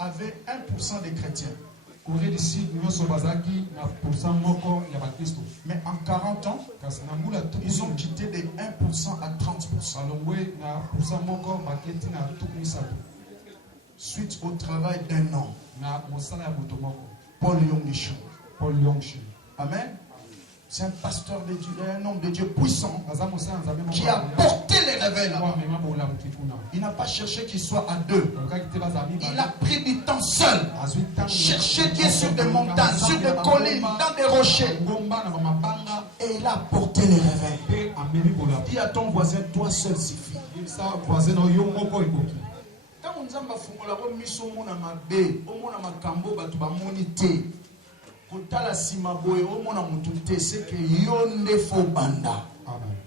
avait 1% des chrétiens. Mais en 40 ans, ils ont quitté de 1% à 30%. Suite au travail d'un an. Paul Yong-Shi. Amen. C'est un pasteur de Dieu, un homme de Dieu puissant qui a porté les réveils là-bas. Il n'a pas cherché qu'il soit à deux. Il a pris du temps seul. Chercher Dieu sur des montagnes, sur des collines, dans des rochers. Et il a porté les réveils. Dis à ton voisin, toi seul suffit. Quand on a kotala sima boye omona mutu te c'est que yonde fo banda.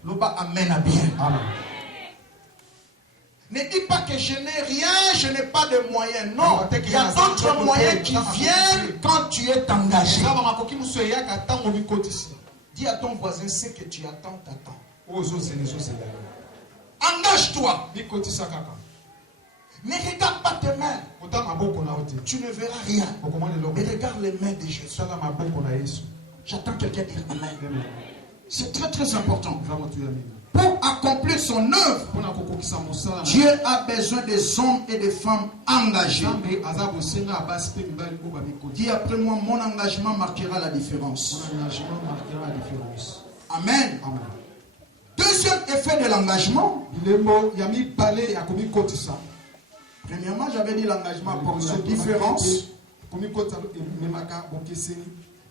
Loba amen à bien. Amen. Ne dis pas que je n'ai rien, je n'ai pas de moyens. Non, il y a d'autres moyens qui viennent quand tu es engagé. Dis à ton voisin, ce que tu attends, t'attends. Engage-toi. Ne regarde pas tes mains. Tu ne verras rien. Mais regarde les mains de Jésus. J'attends quelqu'un dire amen. C'est très très important. Pour accomplir son œuvre, Dieu a besoin des hommes et des femmes engagés. Dis après moi, mon engagement marquera la différence. Amen. Deuxième effet de l'engagement. Premièrement, j'avais dit l'engagement pour la différence.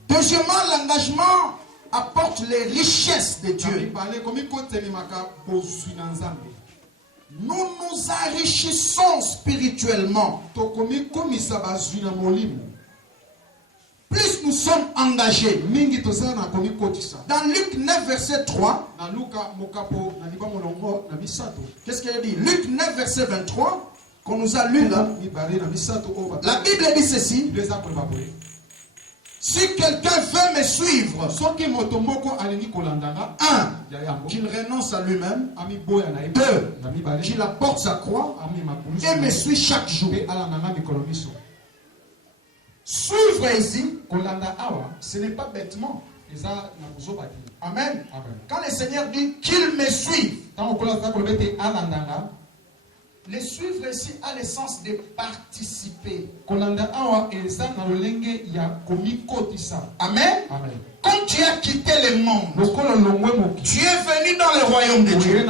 Deuxièmement, l'engagement apporte les richesses de Dieu. Nous nous enrichissons spirituellement. Plus nous sommes engagés. Dans Luc 9, verset 3. Qu'est-ce qu'il dit? Luc 9, verset 23. Qu'on nous a lu là, la Bible dit ceci: si quelqu'un veut me suivre, qu'il renonce à lui-même, qu'il apporte sa croix et me suit chaque jour. Suivre ici, ce n'est pas bêtement. Amen. Quand le Seigneur dit qu'il me suive, le suivre ici a le sens de participer. Amen. Amen. Quand tu as quitté le monde, tu es venu dans le royaume de Dieu.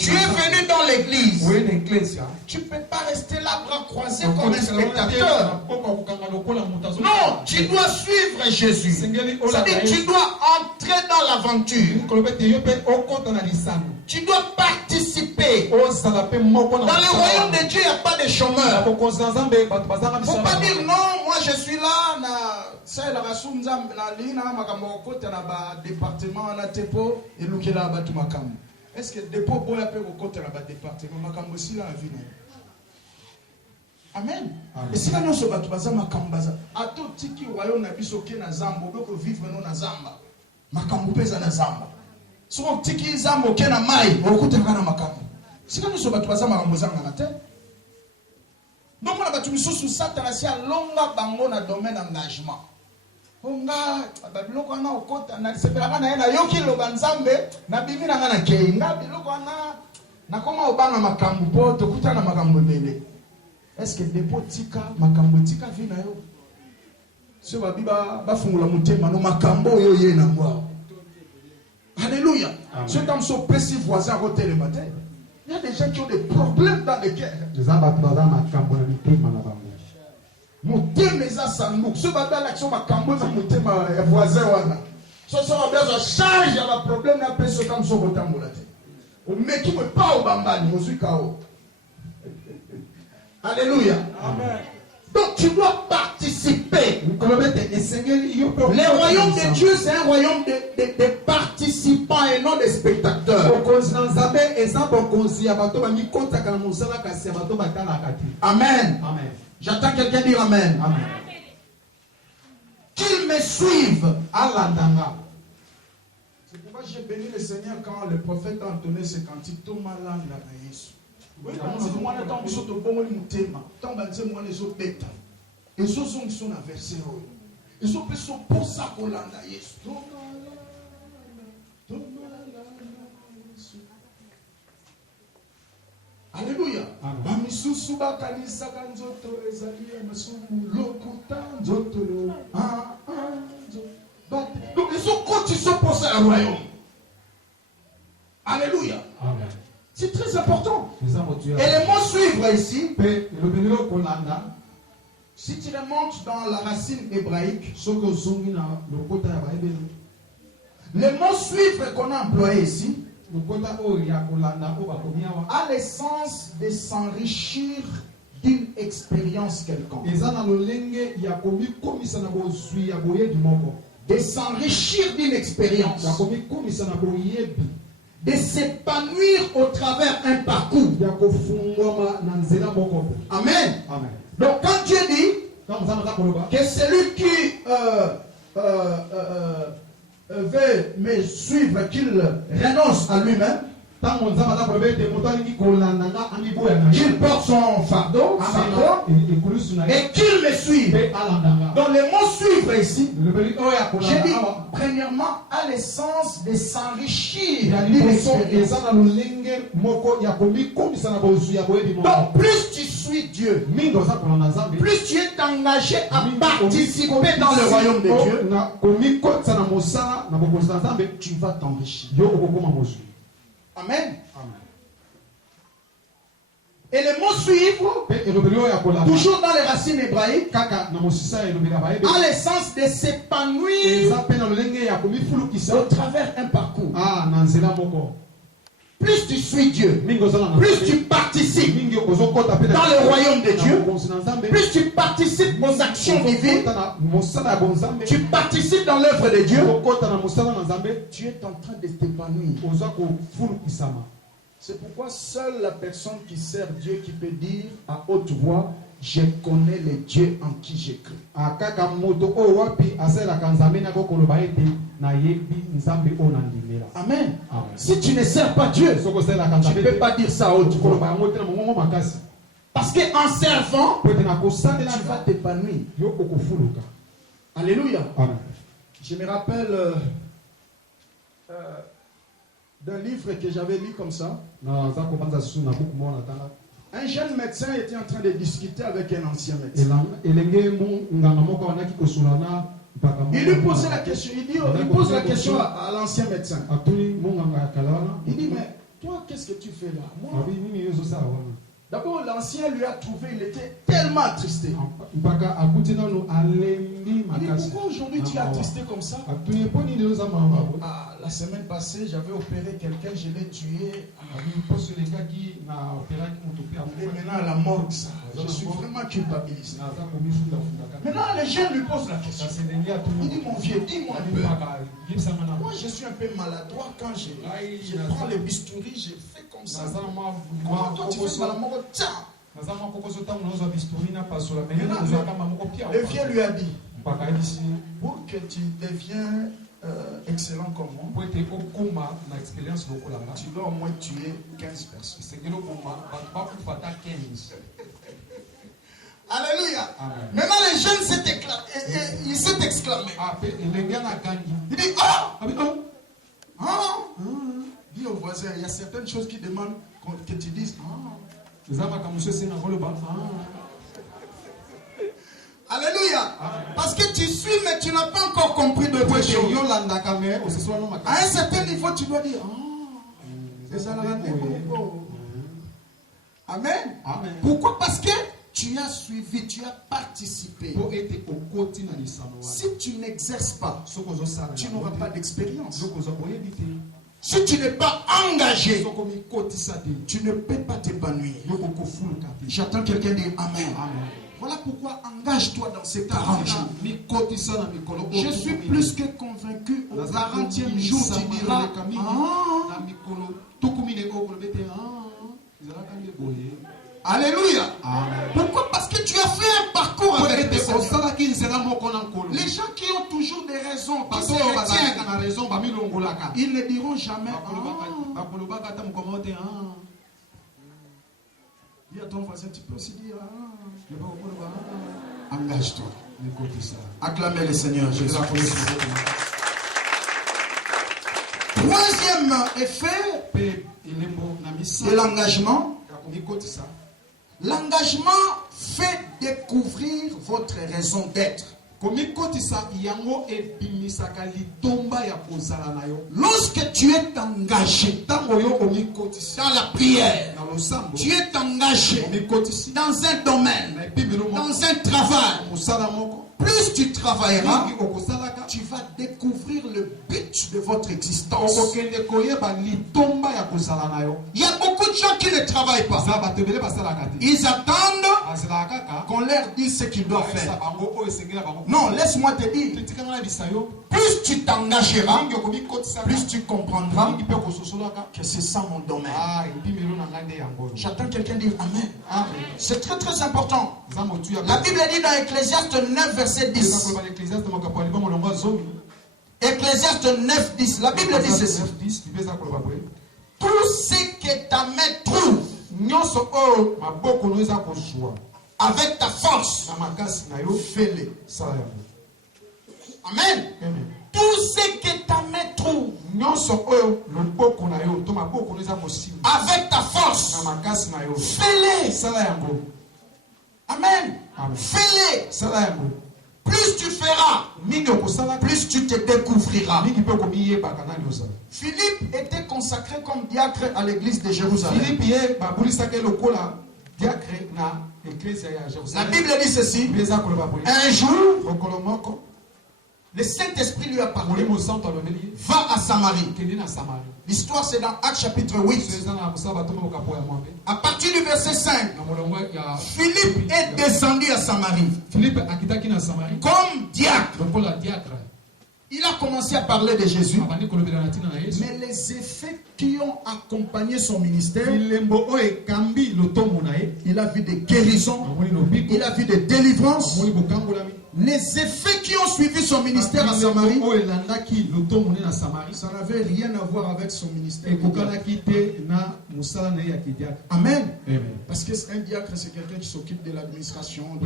Tu es venu dans l'église. Tu ne peux pas rester là bras croisés comme un spectateur. Non, tu dois suivre Jésus. C'est-à-dire que tu dois entrer dans l'aventure. Tu dois participer. Dans le royaume de Dieu, il n'y a pas de chômeurs. Il ne faut pas dire non, moi je suis là. Est-ce que dépôt boya peut côté là département makambo si la vie? Amen. Et si nous sommes batu baza makambaza ato tiki wayo na biso ke na zambo boko vivre no na zamba makambo pesa na zamba so tiki zambo ke na mai okuta kana makambo si nous sommes batu baza makambo zanga na te. Donc on a batu misusu satana si alonga bango na domaine engagement. Nga babiloko na okota na sepelaka na yena yoki loba nzambe na bimi na ngana kei nga biloko na koma obanga makambo po tokuta na makambo bele. Est-ce que depo tika makambo tika vina yo so babiba bafungula mutema no makambo yo ye na ngwa. Alléluia. Ce temps so précis voisin côté le matin. Il y a des gens qui ont des problèmes dans le cœur. Les ambassades makambo na mitema na bango. Mutema eza sanduku so babala action makambo za mutema voisin wana so babeza charge ya problème na peso comme so botambola te o meki mo pa o bambani mozukao. Alléluia. Amen. Donc tu dois participer. Le royaume de Dieu c'est un royaume de participants et non de spectateurs. Amen. Amen. J'attends quelqu'un dire amen. Amen. Qu'ils me suivent à l'andanga. C'est pourquoi j'ai béni le Seigneur quand le prophète a entonné ce cantique. Tout malade la Jésus. Oui, quand c'est moi le temps de bomber le thème. Tant que c'est moi les autres bêtes. Et ce sont qui sont à verser. Ils sont plus pour ça qu'on l'a Yesu. Alléluia. Bamisusu bakanisa kanzoto ezali masumu lokuta nzoto lo. Donc ils sont cotisés pour ça au royaume. Alléluia. Amen. C'est très important. Et les mots suivre ici. Si tu remontes dans la racine hébraïque, les mots suivre qu'on a employés ici a l'essence de s'enrichir d'une expérience quelconque. De s'enrichir d'une expérience. De s'épanouir au travers un parcours. Amen. Amen. Donc quand Dieu dit que celui qui veut me suivre, qu'il renonce à lui-même, qu'il porte son fardeau, et qu'il me suive. Donc les mots suivre ici, j'ai dit, premièrement, à l'essence de s'enrichir d'une expérience. Donc plus tu suis Dieu, plus tu es engagé à participer dans le royaume de Dieu, tu vas t'enrichir. Amen. Et les mots suivent, toujours dans les racines hébraïques, a l'essence de s'épanouir au travers un parcours. Plus tu suis Dieu, plus tu participes dans le royaume de Dieu, plus tu participes aux actions divines, tu participes dans l'œuvre de Dieu, tu es en train de t'épanouir. C'est pourquoi seule la personne qui sert Dieu qui peut dire à haute voix, je connais le Dieu en qui j'ai cru. Amen. Si tu ne sers pas Dieu, tu ne peux pas dire ça à haute voix. Parce qu'en servant, tu vas t'épanouir. Alléluia. Amen. Je me rappelle d'un livre que j'avais lu comme ça. Un jeune médecin était en train de discuter avec un ancien médecin. Il lui posait la question. Il pose la question à l'ancien médecin. Il dit, mais toi, qu'est-ce que tu fais là? Moi, d'abord, l'ancien lui a trouvé, il était tellement attristé. Il dit, pourquoi aujourd'hui tu es attristé comme ça? La semaine passée, j'avais opéré quelqu'un, je l'ai tué. Et maintenant, à la morgue, ça. Je suis vraiment culpabilisé. Maintenant, les jeunes lui posent la question. Il dit, mon vieux, dis-moi un peu. Moi, je suis un peu maladroit quand je prends le bistouri, je fais comme ça. Comment toi, tu fais mal à mon tiens. Le vieux lui a dit, pour que tu deviennes excellent comme moi, tu dois au moins tuer 15 personnes. Alléluia. Amen. Maintenant les jeunes il s'est exclamé. Il dit, dis au voisin, il y a certaines choses qui demandent que tu dises Alléluia. Parce que tu suis, mais tu n'as pas encore compris de quoi chose. À un certain niveau, tu dois dire Amen. Amen. Pourquoi? Parce que tu as suivi, tu as participé. Si tu n'exerces pas, tu n'auras pas d'expérience. Si tu n'es pas engagé, tu ne peux pas t'épanouir. J'attends quelqu'un dire Amen. Amen. Voilà pourquoi engage-toi dans ces 40 jours. Je suis plus que convaincu au 40e jour, tu diras Alléluia. Amen. Pourquoi? Parce que tu as fait un parcours avec des gens. Les gens qui ont toujours des raisons, qui se retiennent, ils ne diront jamais Dis à ton voisin, tu peux aussi dire Engage-toi. Acclamez le Seigneur Jésus. Troisième effet de l'engagement. L'engagement fait découvrir votre raison d'être. Lorsque tu es engagé dans la prière, tu es engagé dans un domaine, dans un travail, plus tu travailleras, tu vas découvrir le but de votre existence. Il y a beaucoup de gens qui ne travaillent pas. Ils attendent qu'on leur dise ce qu'ils doivent faire. Non, laisse-moi te dire. Plus tu t'engageras, plus tu comprendras que c'est ça mon domaine. J'attends quelqu'un dire Amen. C'est très très important. La Bible dit dans Ecclésiaste 9 verset 10. Ecclésiaste 9 10. La Bible dit ceci. Tout ce que ta main trouve, avec ta force, fais-le. Amen. Tout ce que ta main trouve, avec ta force, fais-le. Amen. Fais-le. Plus tu feras, plus tu te découvriras. Philippe était consacré comme diacre à l'église de Jérusalem. La Bible dit ceci. Un jour, le Saint-Esprit lui a parlé. Va à Samarie. L'histoire c'est dans Actes chapitre 8. À partir du verset 5, Philippe est descendu à Samarie. Comme diacre. Il a commencé à parler de Jésus. Mais les effets qui ont accompagné son ministère, il a vu des guérisons, il a vu des délivrances. Les effets qui ont suivi son ministère à Samarie, ça n'avait rien à voir avec son ministère. Amen. Parce que un diacre, c'est quelqu'un qui s'occupe de l'administration.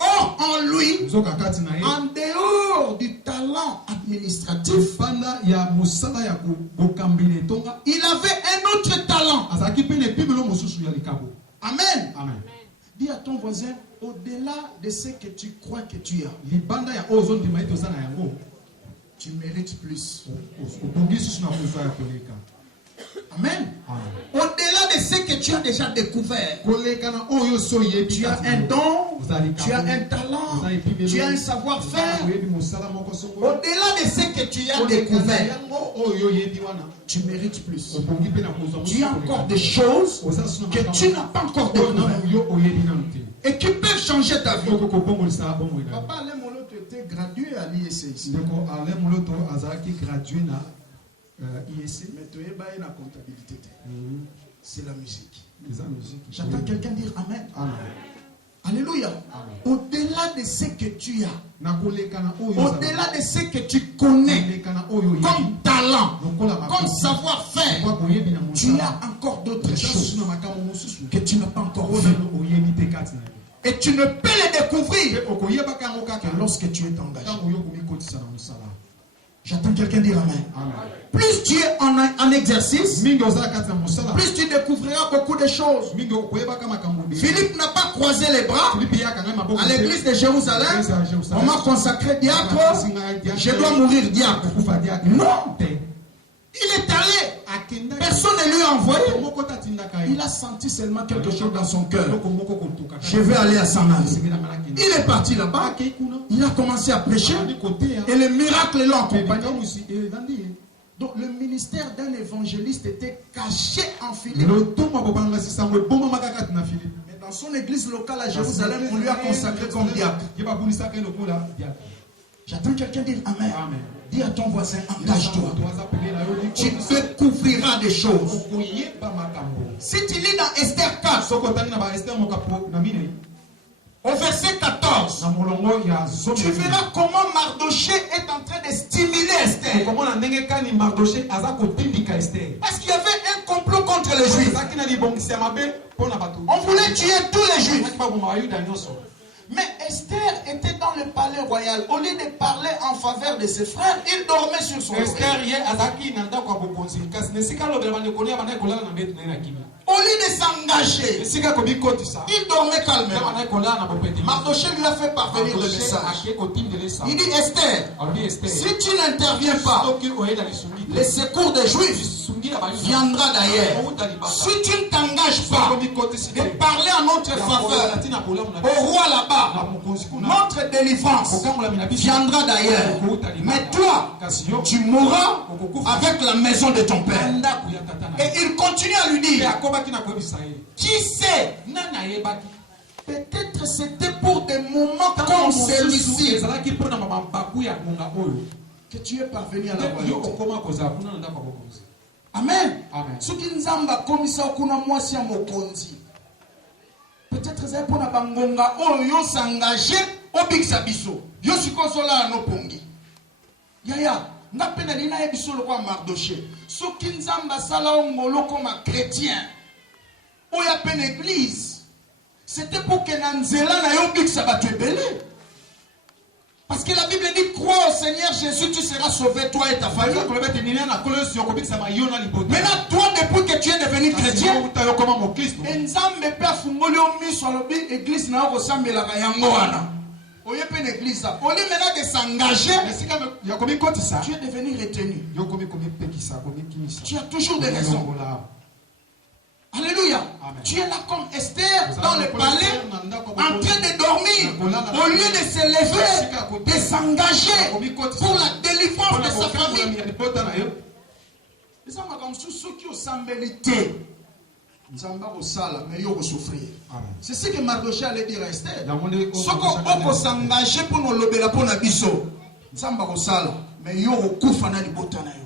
Or, en lui, en dehors du talent administratif, il avait un autre talent. Amen. Dis à ton voisin, au-delà de ce que tu crois que tu as, tu mérites plus. Amen. Au-delà de ce que tu as déjà découvert, tu as un don, tu as un talent, tu as un savoir-faire. Au-delà de ce que tu as découvert, tu mérites plus. Tu as encore des choses que tu n'as pas encore découvertes et qui peuvent changer ta vie. Papa Alain Moloto était gradué à l'ISC. Mais tu es baillé la comptabilité. C'est la musique. J'attends quelqu'un dire Amen. Alléluia. Au-delà de ce que tu as, au-delà de ce que tu connais comme talent, comme savoir-faire, tu as encore d'autres choses que tu n'as pas encore vues. Et tu ne peux les découvrir que lorsque tu es engagé. J'attends quelqu'un dire Amen. Plus tu es en exercice, plus tu découvriras beaucoup de choses. Philippe n'a pas croisé les bras à l'église de Jérusalem. On m'a consacré diacre, je dois mourir diacre. Non. Il est allé. Personne ne lui a envoyé. Il a senti seulement quelque chose dans son cœur. Je vais aller à Samarie. Il est parti là-bas. Il a commencé à prêcher. Et les miracles l'ont accompagné. Donc le ministère d'un évangéliste était caché en Philippe. Mais dans son église locale à Jérusalem, on lui a consacré comme diacre. J'attends quelqu'un dire Amen. Dis à ton voisin, engage-toi. Tu découvriras des choses. Si tu lis dans Esther 4, au verset 14, tu verras comment Mardoché est en train de stimuler Esther. Parce qu'il y avait un complot contre contre les Juifs. On voulait tuer tous les Juifs. Mais Esther était dans le palais royal. Au lieu de parler en faveur de ses frères, il dormait sur son oreiller. Au lieu de s'engager, il dormait calmement. Mardochée lui a fait parvenir le message. Il dit Esther, si tu n'interviens pas, le secours des Juifs viendra d'ailleurs. Si tu ne t'engages pas de parler en notre faveur au roi là-bas, notre délivrance viendra d'ailleurs. Mais toi, tu mourras avec la maison de ton père. Et il continue à lui dire, qui sait, peut-être c'était pour des moments comme celui-ci que tu es parvenu à la royauté. Amen. Soki nzamba komisa okuna mwasi ya mokonzi. Peut-être c'est pour na bangonga oyo s'engager obikisa biso. Yo sikozola no pongi. Yaya, ngapena lina ebiso lo kwa Mardoché. Soki nzamba sala ongolo comme chrétien. Oya pen église. C'était pour que nanzela na yo bikisa batu ebele. Parce que la Bible dit, crois au Seigneur Jésus, tu seras sauvé, toi et ta famille. Maintenant, toi, depuis que tu es devenu chrétien, de s'engager, tu es devenu retenu. Tu as toujours des raisons. Alléluia. Amen. Tu es là comme Esther dans le palais, en train de dormir. Au lieu de se lever, de s'engager pour la délivrance de sa famille. C'est ce que Mardochée allait dire à Esther. Si on s'engager pour nous lever pour la biso, mais yo kufana libotana yo.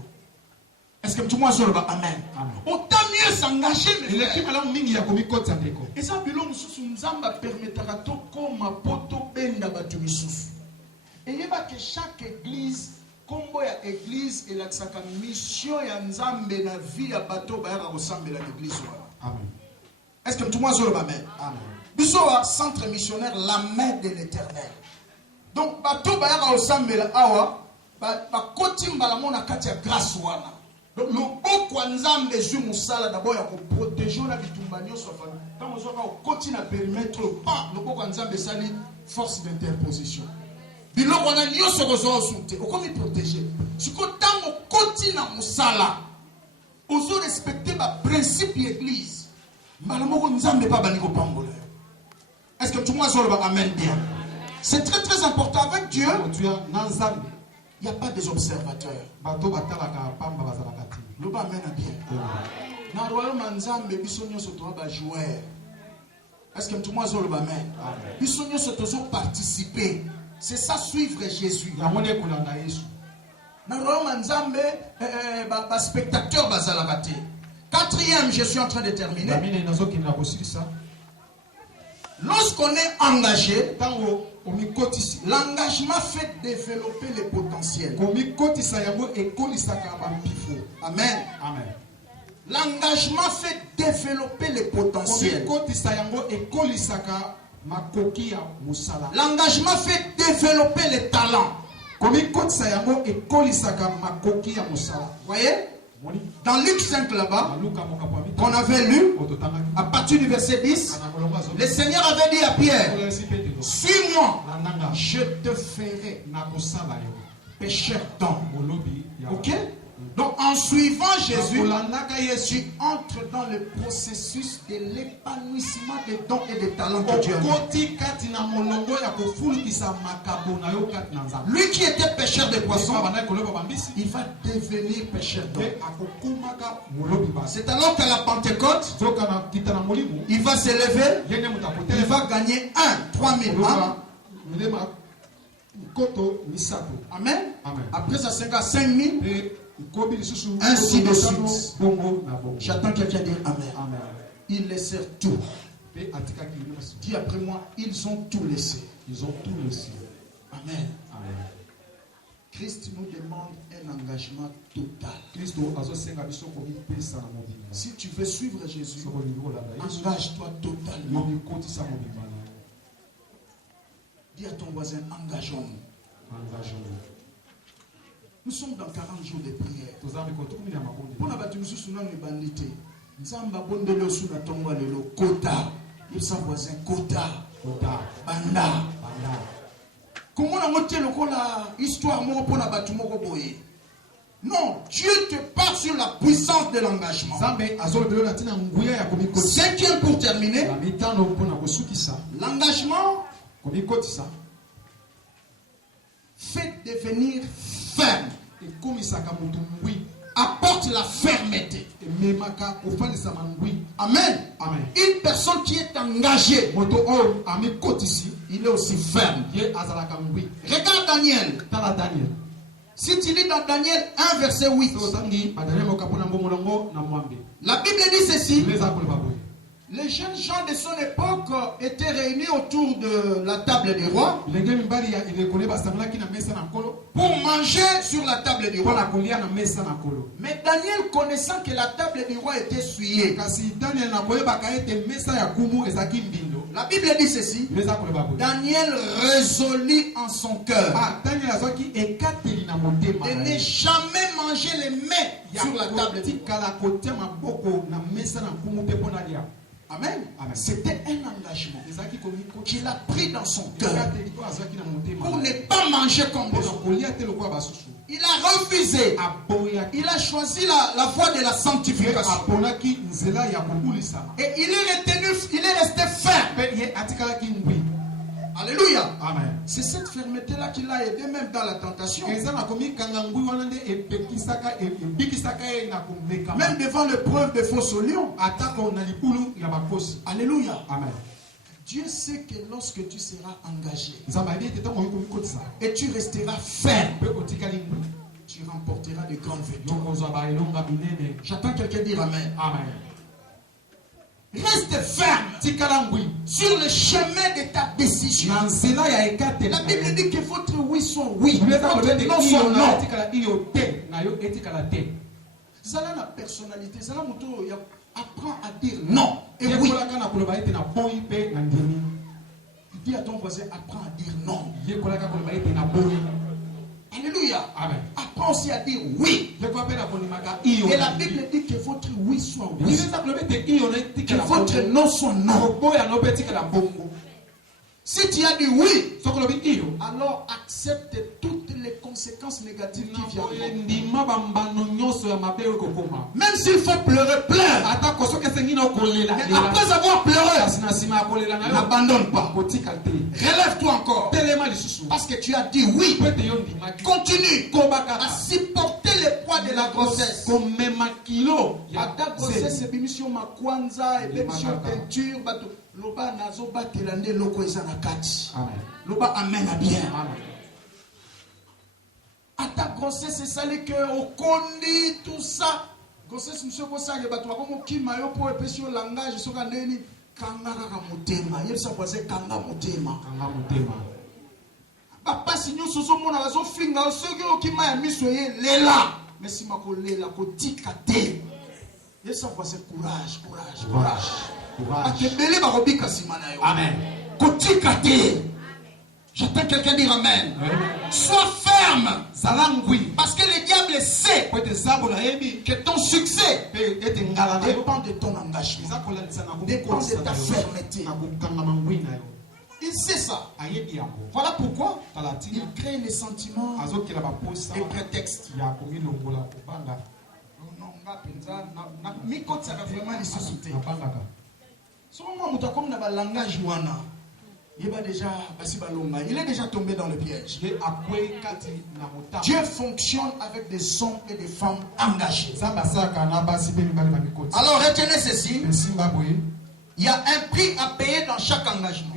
Est-ce que tout le monde dit amen? Autant mieux s'engager. Et ça, bilon sous nzamba permettra to comme poto benda batu misusu. Et il y a que chaque église, combo ya église et la saka mission ya nzambe na vie ya bato ba ya ressemble à l'église. Amen. Est-ce que tout le monde dit amen? Amen. Biso centre missionnaire la main de l'Éternel. Donc bato ba ya ressemble à awa ba kotimba la mona kati ya grâce wana. Donc, le bon nzambe zu musala d'abord ya ko protéger na bitumba nyonso fa. Quand on soit au continue à périmètre pas le bon nzambe sali force d'interposition. Biloko na nyonso ko zo soute, o komi protéger. Siko tango continue na musala. Ozo respecter ba principe église. Mbala moko nzambe pa bani ko pambola. Est-ce que tout le monde dit amen bien? C'est très très important avec Dieu. Il n'y a pas des observateurs. Le bas mène bien. Dans le royaume Nzambe, bisogno soto ba joueur. Est-ce que tout le monde dit amen? Bisogno soto participer. C'est ça suivre Jésus. Dans le royaume Nzambe, ba spectateur bazalakate. Quatrième, je suis en train de terminer. Lorsqu'on est engagé, l'engagement fait développer le potentiel. Amen. Amen. L'engagement fait développer le potentiel. L'engagement fait développer les talents. Voyez? Dans Luc 5 là-bas, qu'on avait lu, à partir du verset 10, le Seigneur avait dit à Pierre, suis-moi, je te ferai pécheur d'hommes. Ok? Donc en suivant Jésus, tu entres dans le processus de l'épanouissement des dons et des talents que Dieu a mis. Lui qui était pêcheur de poissons, il va devenir pêcheur d'hommes. C'est alors qu'à la Pentecôte, il va s'élever, il va gagner 3 000 âmes. Amen. Après ça sera 5 000. Ainsi de suite. J'attends quelqu'un dire amen. Amen. Ils laissèrent tout. Dis après moi, ils ont tout laissé. Ils ont tout laissé. Amen. Amen. Christ nous demande un engagement total. Si tu veux suivre Jésus, engage-toi totalement. Dis à ton voisin, engageons-nous. Nous sommes dans 40 jours de prière. Pour la bataille, nous sommes dans les bandités. Nous sommes dans le quota. Nous sommes voisins, quota. Banda. Comment on a monté l'histoire non, Dieu te parle sur la puissance de l'engagement. Cinquième pour terminer. L'engagement fait devenir ferme. Apporte la fermeté. Amen. Une personne qui est engagée, il est aussi ferme. Regarde Daniel. Si tu lis dans Daniel 1 verset 8, la Bible dit ceci. Les jeunes gens de son époque étaient réunis autour de la table des rois pour manger sur la table du roi. Mais Daniel, connaissant que la table du roi était souillée, la Bible dit ceci. Daniel résolut en son cœur de ne jamais manger les mets sur la table du roi. Amen. C'était un engagement qu'il a pris dans son cœur pour ne pas manger comme les autres. Il a refusé. Il a choisi la voie de la sanctification. Et il est resté ferme. Alléluia. Amen. C'est cette fermeté-là qui l'a aidé même dans la tentation. Même devant l'épreuve de faux lions. Alléluia. Amen. Dieu sait que lorsque tu seras engagé et tu resteras ferme, tu remporteras de grandes victoires. J'attends quelqu'un dire Amen. Amen. Reste ferme sur le chemin de ta décision. La Bible dit que votre oui soit oui, votre non soit non. Ça a la personnalité, ça a apprend à dire non et oui. Dis à ton voisin, apprends à dire non. Alléluia. Amen. Apprends aussi à dire oui. Et la Bible dit que votre oui soit oui. Que votre non soit non. Si tu as dit oui, alors accepte toutes les conséquences négatives qui viennent. Même s'il faut pleurer, pleure. Mais après avoir pleuré, n'abandonne pas. Relève-toi encore. Parce que tu as dit oui. Continue à supporter le poids de la grossesse. À ta grossesse, c'est émission ma kwanza et émission peinture. Loba nazo batelande loko ezana kati. Loba amen à bien. À ta grossesse, c'est ça que au kondi tout ça. Grossesse monsieur ko ça le bato comme kima yo po epesi yo langage soka ndeni kanga kaka motema. Yebisa voisin kanga motema. Kanga motema. Papa sinyo soso mona bazo finga soki okima ya miso ye lela. Mais si mako lela ko tikate. Yebisa voisin courage. Amen. J'attends quelqu'un dire Amen. Sois ferme. Parce que le diable sait que ton succès dépend de ton engagement, dépend de ta fermeté. Il sait ça. Voilà pourquoi il crée les sentiments et prétextes. Il est déjà tombé dans le piège. Dieu fonctionne avec des hommes et des femmes engagés. Alors retenez ceci. Il y a un prix à payer dans chaque engagement.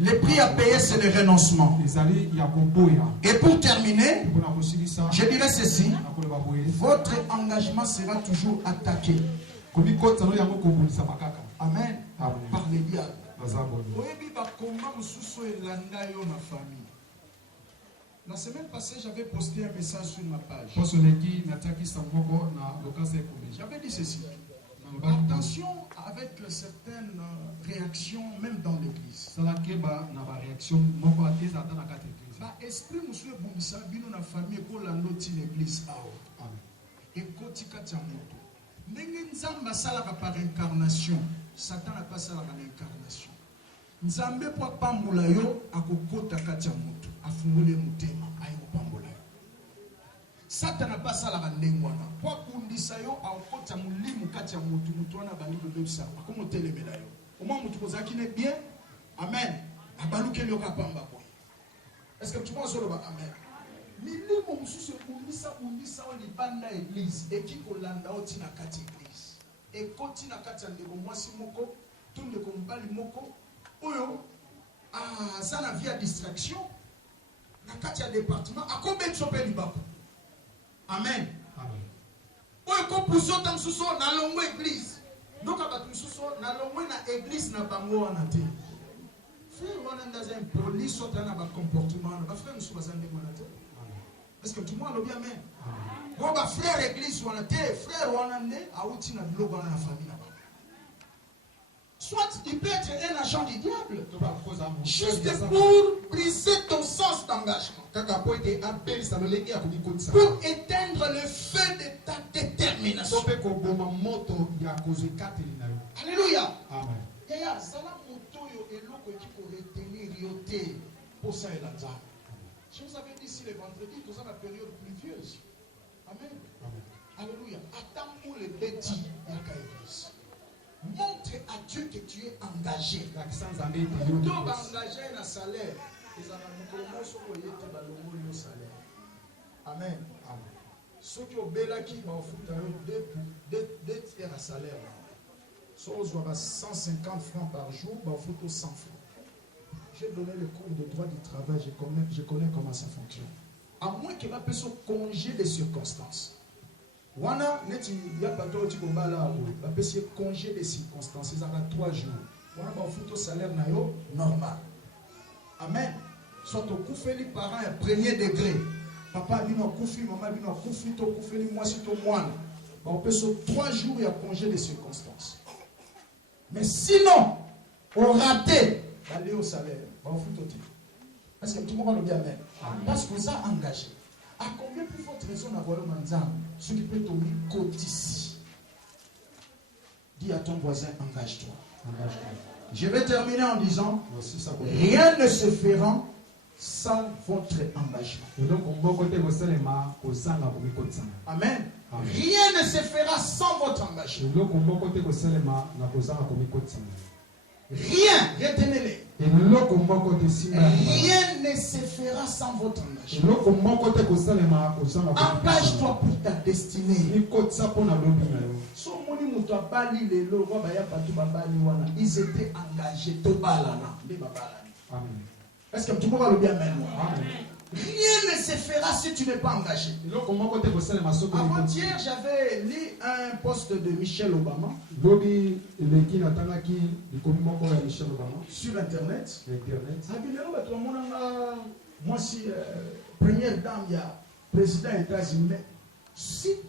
Le prix à payer, c'est le renoncement. Et pour terminer, je dirais ceci. Votre engagement sera toujours attaqué. Amen. Par les diables. La semaine passée, j'avais posté un message sur ma page. J'avais dit ceci. Attention avec certaines réactions, même dans l'église. Esprit monsieur Bongisa, bino na famille ko lando ti l'église ao. Et kotika tiamoto. Ndenge nzamba salaka par incarnation, Satan n'a pas salaka par incarnation. Nzambe po pambola yo akokota kati ya moto, afungule mutema ayi pambola yo. Satan n'a pas salaka ndenge wana. Po kundisa yo akokota mulimu kati ya moto, muto wana bani bebisa. Akomo telemela yo. Oma muto kozaki ne bien. Amen. Abaluke yo kapamba ko. Est-ce que tout le monde se lève? Amen. Milimo mususu undisa wa libanda église ekiko landa oti na kati église. Ekoti na kati ndeko mwasi moko, tunde ko mbali moko. Oyo ça via distraction. Na kati ya département akobe tsope libako. Amen. Amen. Oyo ko pusota mususu na longo église. Donc abatu mususu na longo na église na bango wana te. Est-ce que tout le monde a bien amen? Bon, frère église, frère, soit il peut être un agent du diable, juste pour briser ton sens d'engagement, pour éteindre le feu de ta détermination. Alléluia. Amen. Je vous avais dit si le vendredi, nous avons la période pluvieuse. Amen. Amen. Alléluia. Attends pour les bêtis. Montre à Dieu que tu es engagé. Tu es engagé dans le salaire. Amen. Ceux qui ont belaki vont foutre deux tiers à salaire. Ceux qui ont 150 francs par jour vont foutre 100 francs. J'ai donné le cours de droit du travail, je connais comment ça fonctionne. À moins qu'il y ait un congé de circonstances. Wana neti ya pato ti kombala ba pesi congé de circonstances, ça va 3 jours. Wana ba futo salaire na yo normal. Amen. Soit au koufeli parents à premier degré. Papa bino koufi, maman bino koufi, to koufeli moi si to moi. Ba pesi 3 jours il y a congé de circonstances. Mais sinon, on raté aller au salaire. Parce que tout le monde va le dire amen. Parce que ça engagé. À combien plus forte raison d'avoir le manzam, ce qui peut tomber côté ici. Dis à ton voisin, engage-toi. Je vais terminer en disant, rien ne se fera sans votre engagement. Amen. Rien ne se fera sans votre engagement. Rien, retenez-les. Rien ne se fera sans votre engagement. Engage-toi pour ta destinée. Ils étaient engagés. Est-ce que tout le monde va le bien maintenant? Rien ne se fera si tu n'es pas engagé. Avant-hier, j'avais lu un post de Michelle Obama sur Internet. Moi, si première dame, il y a président des États-Unis. Si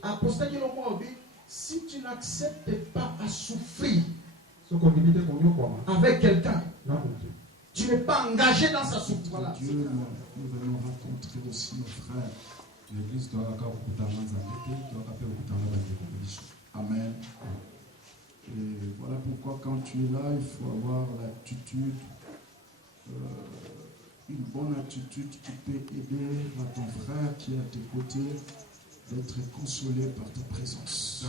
tu n'acceptes pas à souffrir avec quelqu'un, tu n'es pas engagé dans sa souffrance. Dieu, nous venons rencontrer aussi nos frères. L'église doit avoir Amen. Et voilà pourquoi quand tu es là, il faut avoir l'attitude, une bonne attitude qui peut aider à ton frère qui est à tes côtés d'être consolé par ta présence.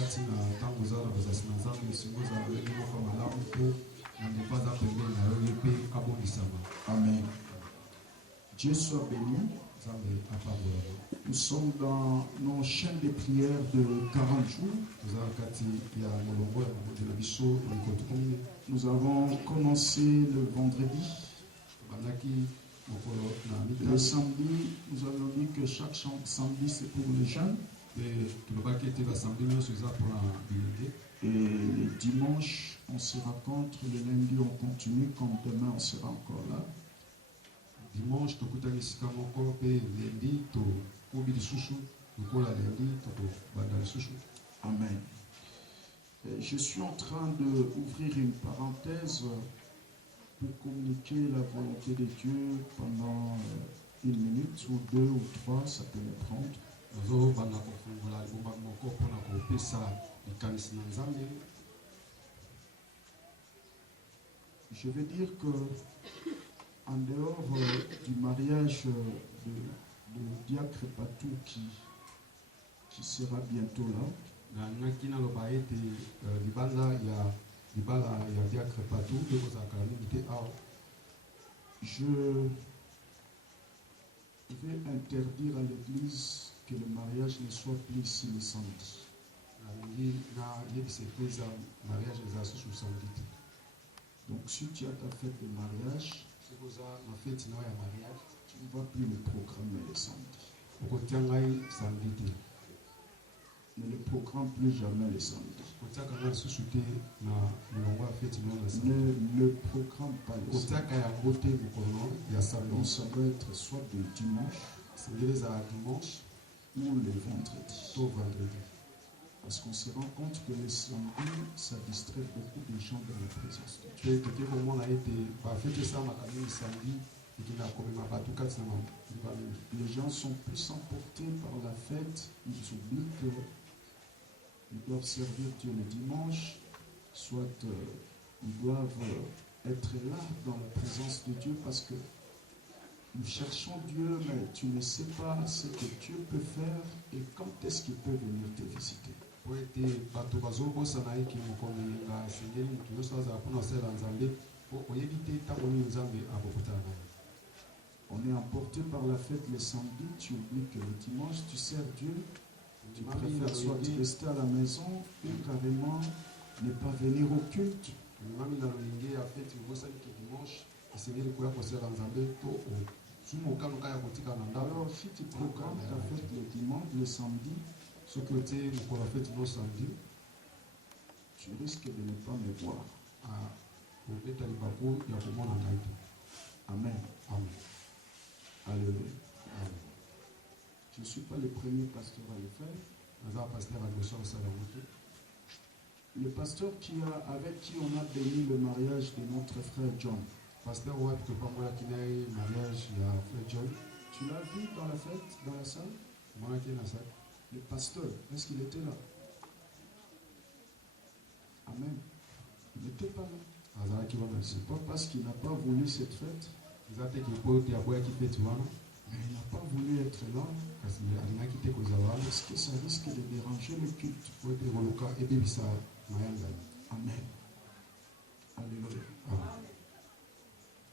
Amen. Dieu soit béni. Nous sommes dans nos chaînes de prière de 40 jours. Nous avons commencé le vendredi. Le samedi, nous avons dit que chaque samedi c'est pour les jeunes. Et le dimanche, on se rencontre. Le lundi, on continue. Comme demain, on sera encore là. dimanche tokutani esika moko mpe lendi tokumbi lisusu lokola lendi tokobanda lisusu. Amen. Je suis en train d'ouvrir une parenthèse pour communiquer la volonté de Dieu pendant 1 minute ou 2 ou 3, ça peut me prendre. nazobanda kofungola libomba moko mpona kopesa likanisi na nzambe. Je veux dire que en dehors du mariage de Diacre Patou qui sera bientôt là, nalingaki naloba ete libala ya Diacre Patou ekozalaka mingi te awa. je vais interdire à l'église que le mariage ne soit plus ici le samedi. nalingi nayebisa eklise ya mariage ezala susu samedi te. Donc si tu as ta fête de mariage, soki oza na feti na yo ya mariage tu ne vas plus le programmer le samedi. okotia ngai samedi te. Ne le programme plus jamais le samedi. kotiaka ngai lisusu te na molongo ya feti na yo na samedi. Ne le programme pas le samedi. kotiaka yango te mokolo ya Donc samedi. ça doit être soit le dimanche sengeli ezala dimanche ou le vendredi. to vendredi. Parce qu'on se rend compte que le samedi, ça distrait beaucoup de gens dans la présence de Pe Dieu. toke komona ete bafeti esalamaka mingi samedi ekenda komema bato kati na malimba mingi. Les gens sont plus emportés par la fête, ils oublient qu'ils doivent servir Dieu le dimanche, soit ils doivent être là dans la présence de Dieu parce que nous cherchons Dieu, mais tu ne sais pas ce que Dieu peut faire et quand est-ce qu'il peut venir te visiter. po ete bato bazobosana eke mokolo elinga esengeli moto nyonso azala mpona osala nzambe po oyebi te ntango nini nzambe akokutana na yo. On est emporté par la fête le samedi, tu oublies que le dimanche, tu sers Dieu, tu préfères soit rester à la maison ou carrément ne pas venir au culte. mami na lolenge ya feti obosaniki dimanche esengeli koya kosala nzambe to ozuma okaluka ya kotika na ndako. Alors si tu programmes ta fête le dimanche, le samedi, soki otie mokolo ya feti no samedi tu risques de ne pas me voir. kobeta libaku ya komona ngai te. Amen. Amen. Alléluia. Amen. Je ne suis pas le premier pasteur à le faire. naza paster ya liboso kosala yango te. Le pasteur avec qui on a béni le mariage de notre frère John. paster wapi topambolaki na ye mariage ya frère John. Tu l'as vu dans la fête, dans la salle? omonaki ye na sali. Le pasteur, est-ce qu'il était là? Amen. Il n'était pas là. azalaki wana Ce n'est pas parce qu'il n'a pas voulu cette fête, eza te po ete aboyaki feti wana mais il n'a pas voulu être là kasi alingaki te kozala wana parce que ça risque de déranger le culte. po ete koluka ebebisa mayangani. Amen. Alléluia. Amen.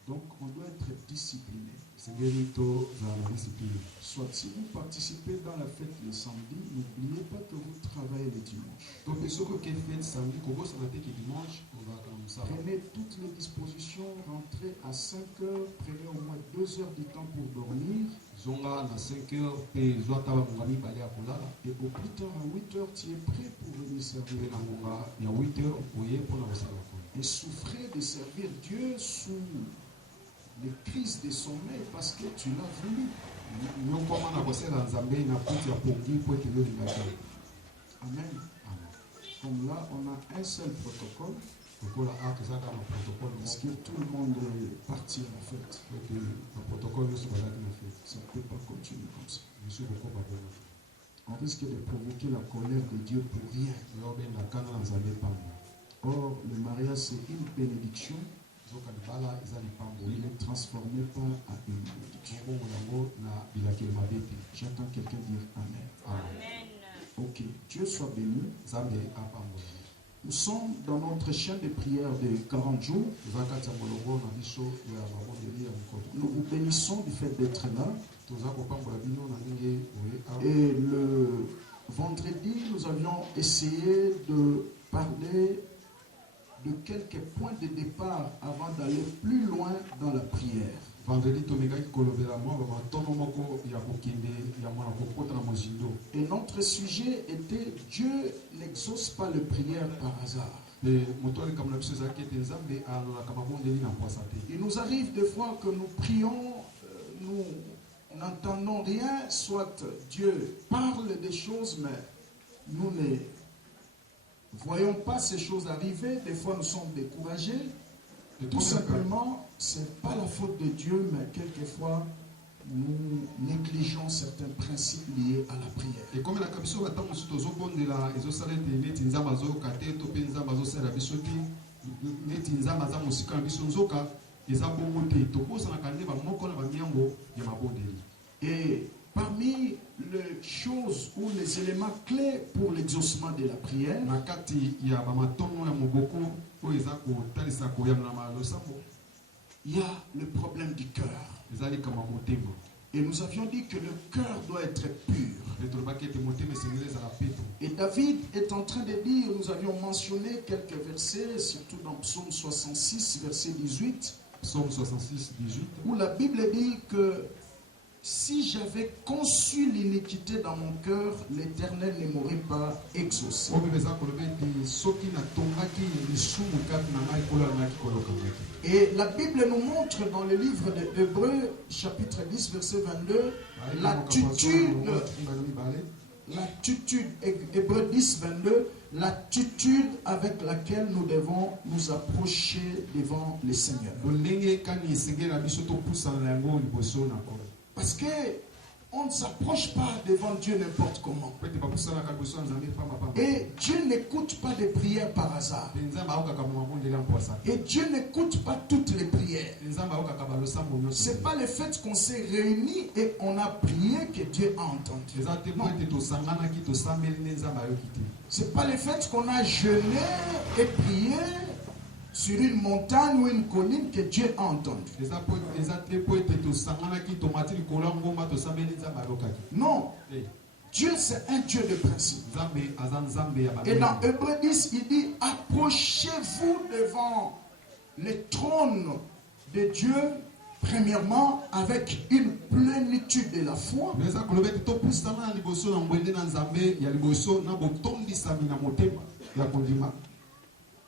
Donc on doit être discipliné. esengeli tozala na discipline. Soit si vous participez dans la fête le samedi, n'oubliez pas que vous travaillez le dimanche. to mpe soki oke feti samedi kobosana te ke dimanche ozalaka na mosala. Prenez toutes les dispositions, rentrez à 5 heures, prenez au moins 2 heures du temps pour dormir. zonga na 5 heures mpe zwa ta bangonga mibale ya kolala Et au plus tard, à 8 heures, tu es prêt pour venir servir. mpe na ngonga ya 8 heures oye mpona kosala kola. Et souffrez de servir Dieu sous les crises de sommeil parce que tu l'as voulu. nyokoma na kosala nzambe na kuti ya pongi po ete yolingaki. Amen. Amen. Comme là, on a un seul protocole lokola a tozalaka na protocole parce moko que tout le monde est parti en fait. po ete na protocole nyonso bazalaki na feti Ça ne peut pas continuer comme ça. biso kokoba bona On risque de provoquer la colère de Dieu pour rien. oyobenda kanda na nzambe pamba. Or, le mariage, c'est une bénédiction. zoka libala eza lipambo Il ne transformez pas à une malédiction. bongo yango na bilakeli mabe te. J'entends quelqu'un dire Amen. Amen. Ok, Dieu soit béni. nzambe apambola. Nous sommes dans notre chaîne de prière de 40 jours. toza kati ya molongo na biso ya mabondeli ya mokolo. Nous vous bénissons du fait d'être là. toza kopambola bino na ndenge oye awa. Et le vendredi, nous avions essayé de parler de quelques points de départ avant d'aller plus loin dans la prière. vendredi tomekaki kolobela mwa bamatono moko ya kokende ya mwana kokota na mozindo. Et notre sujet était Dieu n'exauce pas les prières par hasard. mpe moto alikambo na biso ezalaki ete nzambe alonaka mabondeli na mpwasa te. Il nous arrive des fois que nous prions nous n'entendons rien, soit Dieu parle des choses, mais nous ne voyons pas ces choses arriver. Des fois, nous sommes découragés. Tout simplement, ce n'est pas la faute de Dieu, mais quelquefois, nous négligeons certains principes liés à la prière. Et comme la commission attend aussi tous au bon de la Ezosalé de Netinzamazo, Kate, Topenzamazo, Serabisoti, Netinzamaza, Musika, Bisonzoka, les abomotés, Topos, Nakande, Moko, Bamiango, Yamabodeli. Et parmi les choses ou les éléments clés pour l'exaucement de la prière, Nakati, Yabamaton, Yamoboko, Oezako, Talisako, Yamamalo Sambo. Il y a le problème du cœur. Et nous avions dit que le cœur doit être pur. Et David est en train de dire, nous avions mentionné quelques versets, surtout dans Psaume 66, verset 18. Psaume 66, 18. Où la Bible dit que si j'avais conçu l'iniquité dans mon cœur, l'Éternel ne m'aurait pas exaucé. Et la Bible nous montre dans le livre de Hébreux, chapitre 10, verset 22, l'attitude, Hébreux 10, 22, l'attitude avec laquelle nous devons nous approcher devant le Seigneur. Parce qu'on ne s'approche pas devant Dieu n'importe comment. Et Dieu n'écoute pas des prières par hasard. Et Dieu n'écoute pas toutes les prières. Ce n'est pas le fait qu'on s'est réunis et on a prié que Dieu a entendu. Ce n'est pas le fait qu'on a jeûné et prié sur une montagne ou une colline que Dieu a entendu. Non. Dieu, c'est un Dieu de principe. Et dans Hébreux 10, il dit, approchez-vous devant le trône de Dieu, premièrement, avec une plénitude de la foi.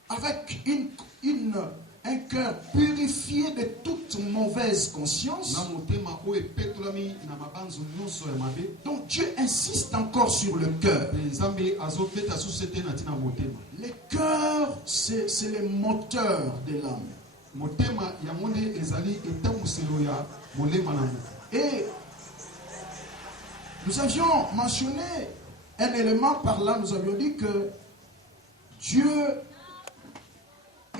Avec un cœur purifié de toute mauvaise conscience. Donc Dieu insiste encore sur le cœur. Le cœur, c'est le moteur de l'âme. Et nous avions mentionné un élément par là, nous avions dit que Dieu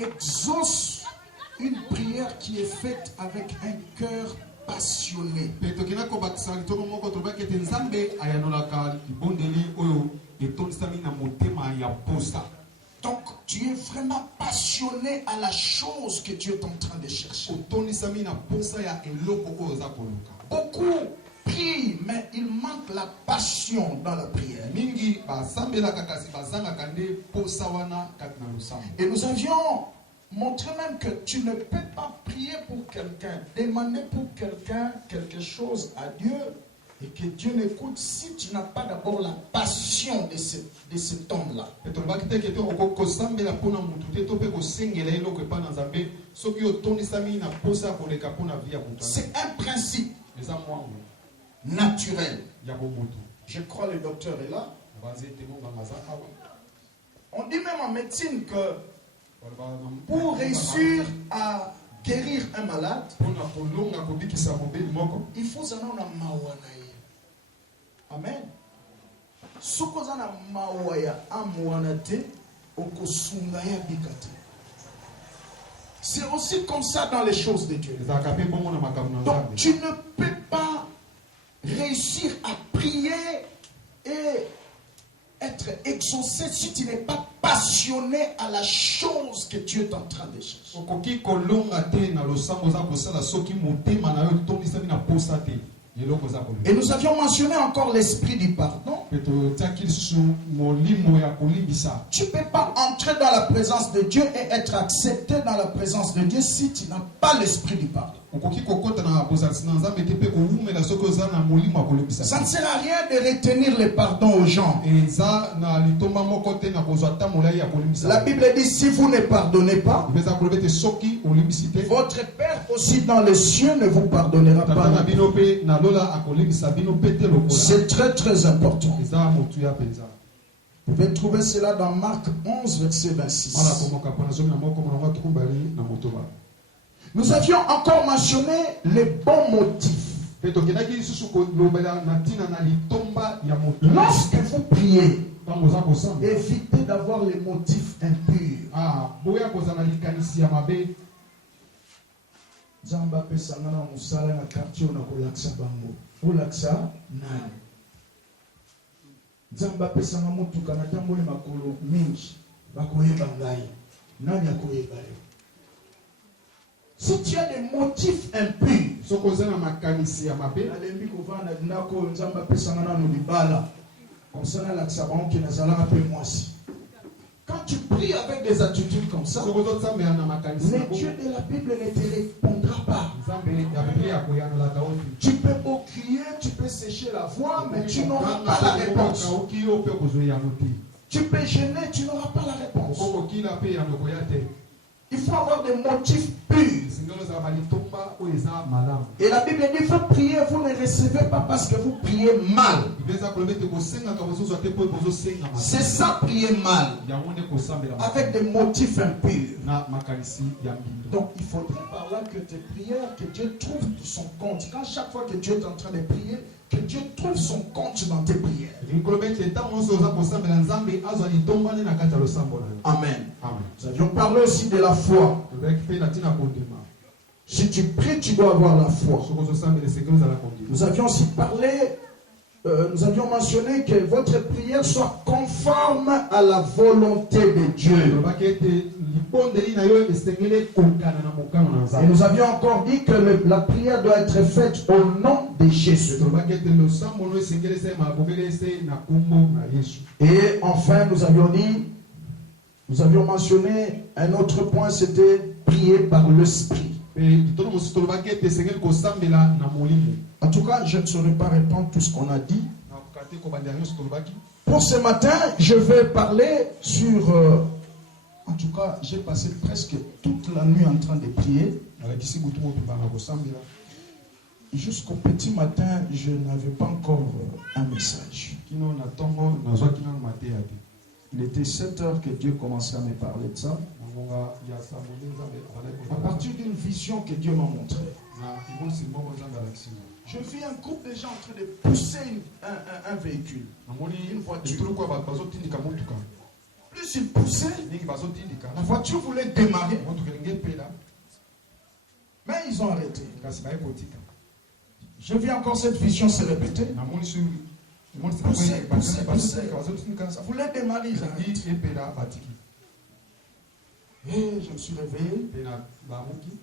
exauce une prière qui est faite avec un cœur passionné. Donc tu es vraiment passionné à la chose que Dieu est en train de chercher. Beaucoup prient, mais il manque la passion dans la prière. Et nous avions montré même que tu ne peux pas prier pour quelqu'un, demander pour quelqu'un quelque chose à Dieu et que Dieu n'écoute si tu n'as pas d'abord la passion de cet homme-là. C'est un principe naturel. Je crois que le docteur est là. On dit même en médecine que pour réussir à guérir un malade, il faut savoir na mawana. Amen. Sokoza na mawaya amwanate okosungaya bikate. C'est aussi comme ça dans les choses de Dieu. Donc tu ne peux pas réussir à prier et être exaucé si tu n'es pas passionné à la chose que Dieu est en train de chercher. Et nous avions mentionné encore l'esprit du pardon. Tu ne peux pas entrer dans la présence de Dieu et être accepté dans la présence de Dieu si tu n'as pas l'esprit du pardon. Ça ne sert à rien de retenir les pardons aux gens. La Bible dit, si vous ne pardonnez pas, votre Père aussi dans les cieux ne vous pardonnera pas. C'est très très important. Vous pouvez trouver cela dans Marc 11, verset 26. Nous avions encore mentionné les bons motifs. Lorsque vous priez, évitez d'avoir les motifs impurs. Zamba pesanga na musala na quartier na kolaksa bango. Olaksa nani? Zamba pesanga mutuka na tambole makolo mingi. Bakoyeba ngai. Nani akoyeba yo? Si tu as des motifs impurs, quand tu pries avec des attitudes comme ça, le Dieu de la Bible ne te répondra pas. Tu peux beau crier, tu peux sécher la voix, mais tu n'auras pas la réponse. Tu peux gêner, tu n'auras pas la réponse. Il faut avoir des motifs purs. Et la Bible dit, vous priez, vous ne recevez pas parce que vous priez mal. C'est ça, prier mal. Avec des motifs impurs. Donc il faudrait par là que tes prières, que Dieu trouve son compte. Quand chaque fois que Dieu est en train de prier, que Dieu trouve son compte dans tes prières. Amen. Nous avions parlé aussi de la foi. Si tu pries, tu dois avoir la foi. Nous avions aussi parlé, nous avions mentionné que votre prière soit conforme à la volonté de Dieu. Et nous avions encore dit que la prière doit être faite au nom de Jésus. Et enfin, nous avions mentionné un autre point, c'était prier par l'Esprit. En tout cas, je ne saurais pas répondre tout ce qu'on a dit. Pour ce matin, je vais parler sur... en tout cas, j'ai passé presque toute la nuit en train de prier. Jusqu'au petit matin, je n'avais pas encore un message. Il était 7 heures que Dieu commençait à me parler de ça. À partir d'une vision que Dieu m'a montrée. Je vis un groupe de gens en train de pousser un véhicule, une voiture. Plus ils poussaient, la voiture voulait démarrer. Mais ils ont arrêté. Je vis encore cette vision se répéter. Pousser. Ça voulait démarrer. Et je me suis réveillé.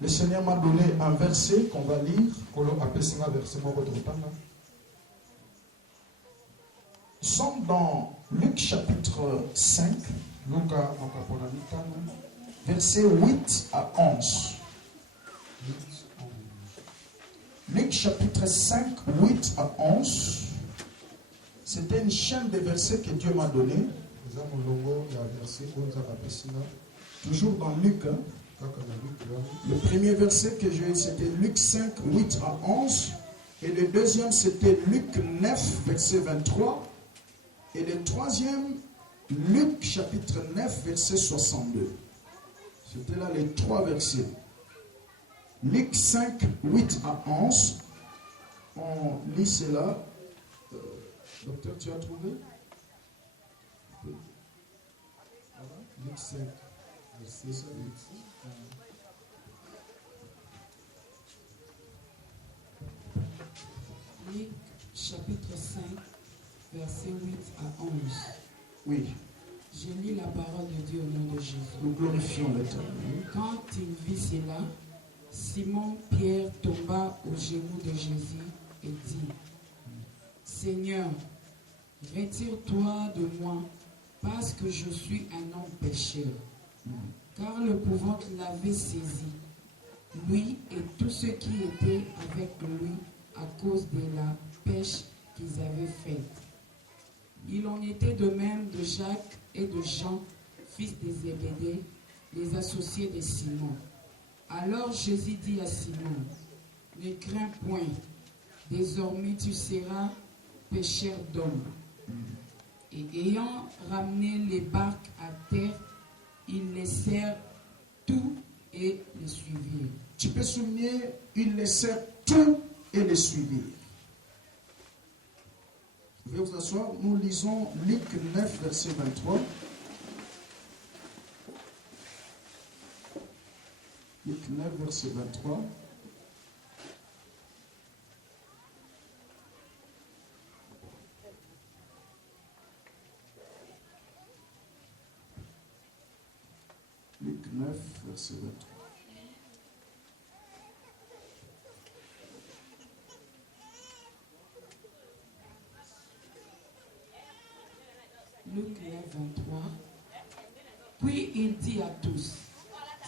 Le Seigneur m'a donné un verset qu'on va lire. Nous sommes dans Luc chapitre 5, versets 8 à 11. Luc chapitre 5, 8 à 11. C'était une chaîne de versets que Dieu m'a donné. Toujours dans Luc. Le premier verset que j'ai eu, c'était Luc 5, 8 à 11. Et le deuxième, c'était Luc 9, verset 23. Et le troisième, Luc chapitre 9, verset 62. C'était là les trois versets. Luc 5, 8 à 11. On lit cela. Docteur, tu as trouvé? Luc 5, verset 8. Luc chapitre 5, verset 8 à 11. Oui. Je lis la parole de Dieu au nom de Jésus. Nous glorifions l'Éternel. Quand il vit cela, Simon-Pierre tomba aux genoux de Jésus et dit, Seigneur, retire-toi de moi, parce que je suis un homme pécheur. Car le pouvant l'avait saisi lui et tous ceux qui étaient avec lui à cause de la pêche qu'ils avaient faite. Il en était de même de Jacques et de Jean, fils de Zébédée, les associés de Simon. Alors Jésus dit à Simon, « Ne crains point, désormais tu seras pêcheur d'hommes. » Et ayant ramené les barques à terre, ils laissèrent tout et les suivirent. Tu peux souligner, ils laissèrent tout et les suivirent. Vous pouvez vous asseoir. Nous lisons Luc 9, verset 23. Luc 9, verset 23. Luc 9, verset 23. Luc 9, 23. Puis il dit à tous,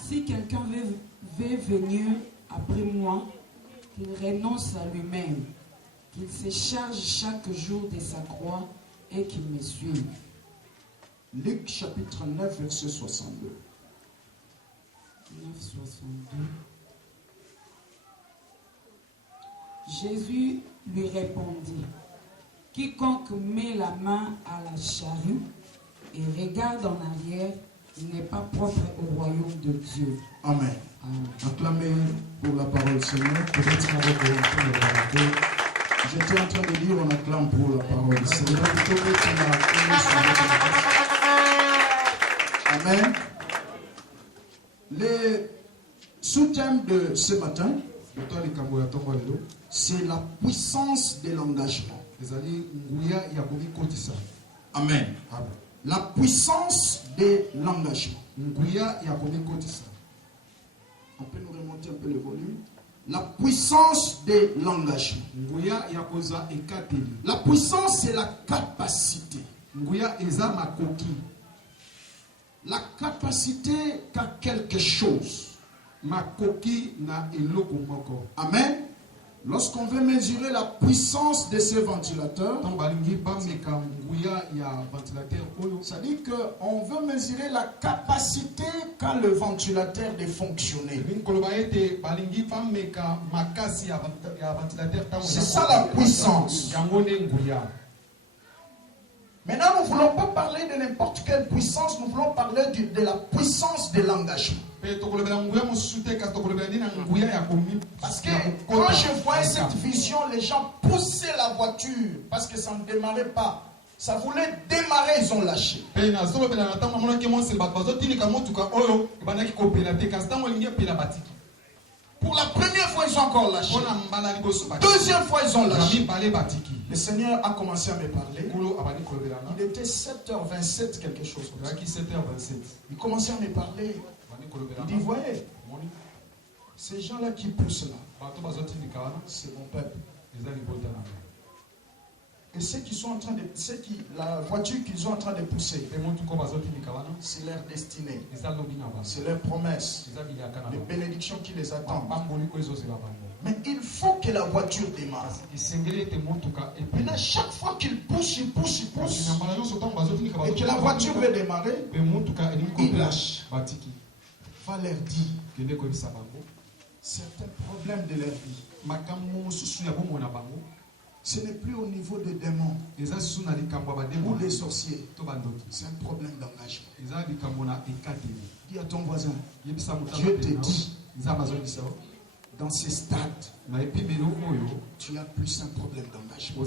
si quelqu'un veut venir après moi, qu'il renonce à lui-même, qu'il se charge chaque jour de sa croix et qu'il me suive. Luc chapitre 9, verset 62. 9, 62. Jésus lui répondit, quiconque met la main à la charrue et regarde en arrière n'est pas propre au royaume de Dieu. Amen. Amen. Acclamez pour la parole, Seigneur. J'étais en train de dire, on acclame pour la parole, Seigneur. Amen. Le sous-thème de ce matin, c'est la puissance de l'engagement. Amen. La puissance de l'engagement. On peut nous remonter un peu le volume. La puissance de l'engagement. La puissance, c'est la capacité. La capacité qu'a quelque chose. Amen. Lorsqu'on veut mesurer la puissance de ce ventilateur, ça dit qu'on veut mesurer la capacité qu'a le ventilateur de fonctionner. C'est ça la puissance. Maintenant, nous ne voulons pas parler de n'importe quelle puissance, nous voulons parler de la puissance de l'engagement. Parce que quand je voyais cette vision, les gens poussaient la voiture parce que ça ne démarrait pas. Ça voulait démarrer, ils ont lâché. Pour la première fois, ils ont encore lâché. Deuxième fois, ils ont lâché. Le Seigneur a commencé à me parler. Il était 7h27 quelque chose. Il commençait à me parler. Il dit, voyez, ces gens-là qui poussent là, c'est mon peuple. Et ceux qui sont en train de, la voiture qu'ils sont en train de pousser, c'est leur destinée, c'est leur promesse, les bénédictions qui les attendent. Mais il faut que la voiture démarre. Maintenant, chaque fois qu'ils poussent, et que la voiture veut démarrer, il lâche. Va leur dire certains problèmes de leur vie. Ce n'est plus au niveau des démons ou des sorciers. C'est un problème d'engagement. Dis à ton voisin, Dieu te dit, dans ces stades, tu as plus un problème d'engagement.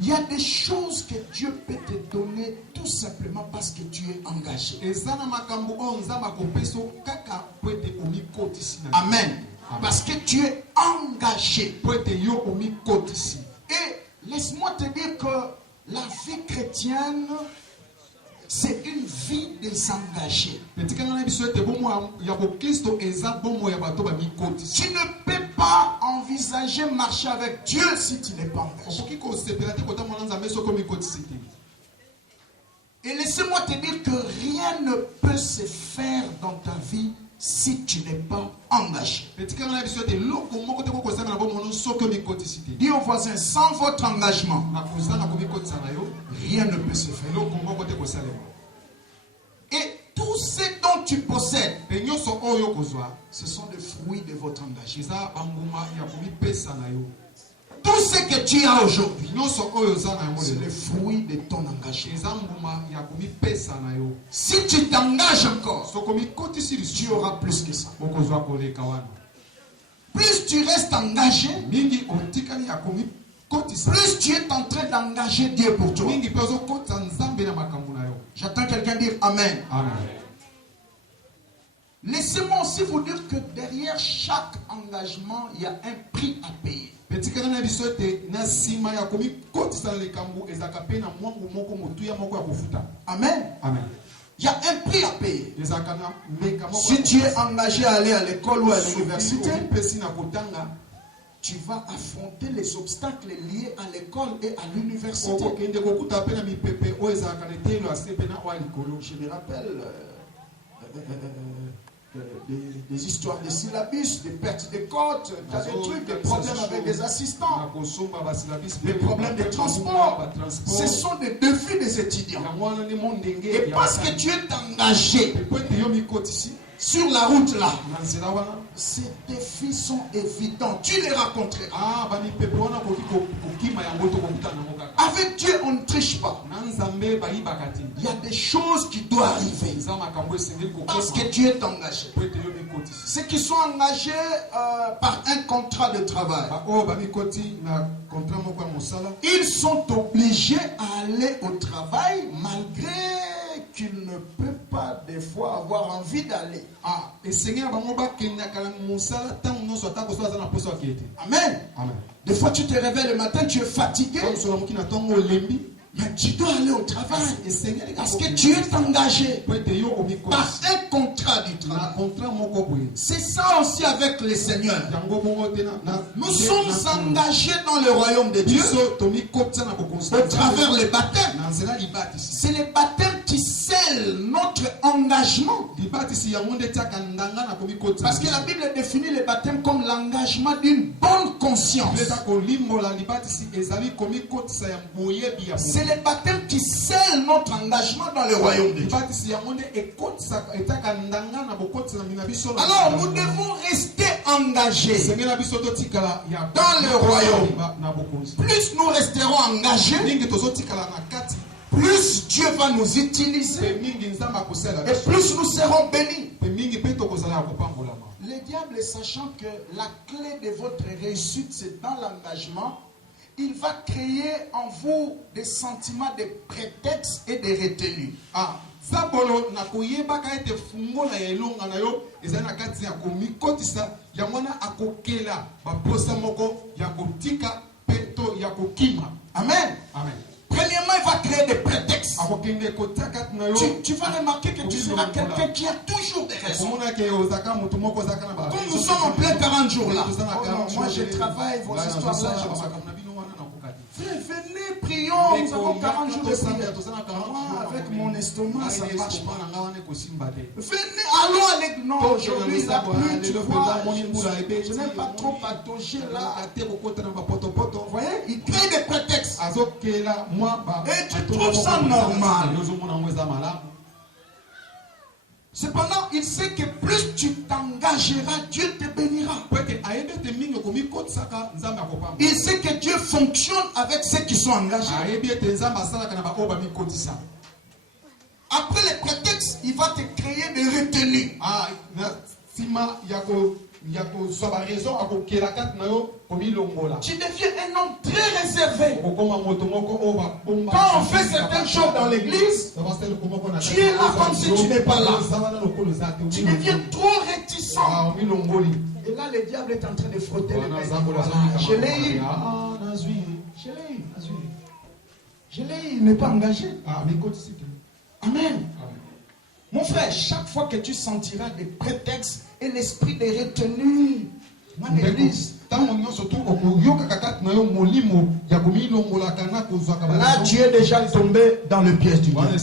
Il y a des choses que Dieu peut te donner tout simplement parce que tu es engagé. Amen. Parce que tu es engagé. Et laisse-moi te dire que la vie chrétienne, c'est une vie désengagée. Tu ne peux pas envisager marcher avec Dieu si tu n'es pas engagé. Et laissez-moi te dire que rien ne peut se faire dans ta vie si tu n'es pas engagé. Dis au voisin, sans votre engagement, rien ne peut se faire. Et tout ce dont tu possèdes, ce sont des fruits de votre engagement. Tout ce que tu as aujourd'hui, c'est le fruit de ton engagement. Si tu t'engages encore, tu auras plus que ça. Plus tu restes engagé, plus tu es en train d'engager Dieu pour toi. J'attends quelqu'un dire Amen. Amen. Laissez-moi aussi vous dire que derrière chaque engagement, il y a un prix à payer. Amen. Amen. Il y a un prix à payer. Si tu es engagé à aller à l'école ou à l'université, tu vas affronter les obstacles liés à l'école et à l'université. Je me rappelle des histoires de syllabus, des pertes de côtes, des trucs, des problèmes avec des assistants, des problèmes de transport. Ce sont des défis des étudiants. Et parce que tu es engagé sur la route là, ces défis sont évidents. Tu les rencontreras. Avec Dieu, on ne triche pas. Il y a des choses qui doivent arriver parce que Dieu est engagé. Ceux qui sont engagés par un contrat de travail, ils sont obligés à aller au travail malgré qu'ils ne peuvent pas des fois avoir envie d'aller. Amen. Amen. Des fois tu te réveilles le matin, tu es fatigué, mais tu dois aller au travail parce que tu es engagé par un contrat du travail. C'est ça aussi avec le Seigneur. Nous sommes engagés dans le royaume de Dieu au travers le baptême. C'est le baptême qui scelle notre engagement. Parce que la Bible définit le baptême comme l'engagement d'une bonne conscience. C'est le baptême qui scelle notre engagement dans le royaume de Dieu. Alors nous devons rester engagés dans le royaume. Plus nous resterons engagés, plus Dieu va nous utiliser et plus nous serons bénis. Le diable, sachant que la clé de votre réussite c'est dans l'engagement, il va créer en vous des sentiments de prétexte et de retenue. Amen. Amen. Premièrement, il va créer des prétextes. Tu vas remarquer que tu seras quelqu'un qui a toujours des raisons. Comme nous sommes en plein 40 jours là. Oh non, moi je travaille, vos histoires là. Venez, prions, nous avons 40 jours de prière. Moi, avec mon estomac, ça ne marche pas. Venez, allons à l'église. Non, aujourd'hui, il a plu, tu vois. Je n'aime pas trop patauger là. Vous voyez, il crée des prétextes. Et tu trouves ça normal. Cependant, il sait que plus tu t'engageras, Dieu te bénira. Il sait que Dieu fonctionne avec ceux qui sont engagés. Après les prétextes, il va te créer des retenues. Tu deviens un homme très réservé. Quand on fait certaines choses dans l'église, tu es là comme si tu n'es pas là. Tu deviens trop réticent. Et là, le diable est en train de frotter les mains. Je l'ai eu. Je l'ai eu. Il n'est pas engagé. Amen. Mon frère, chaque fois que tu sentiras des prétextes et l'esprit de retenue dans l'église, là tu es déjà tombé dans le piège du diable.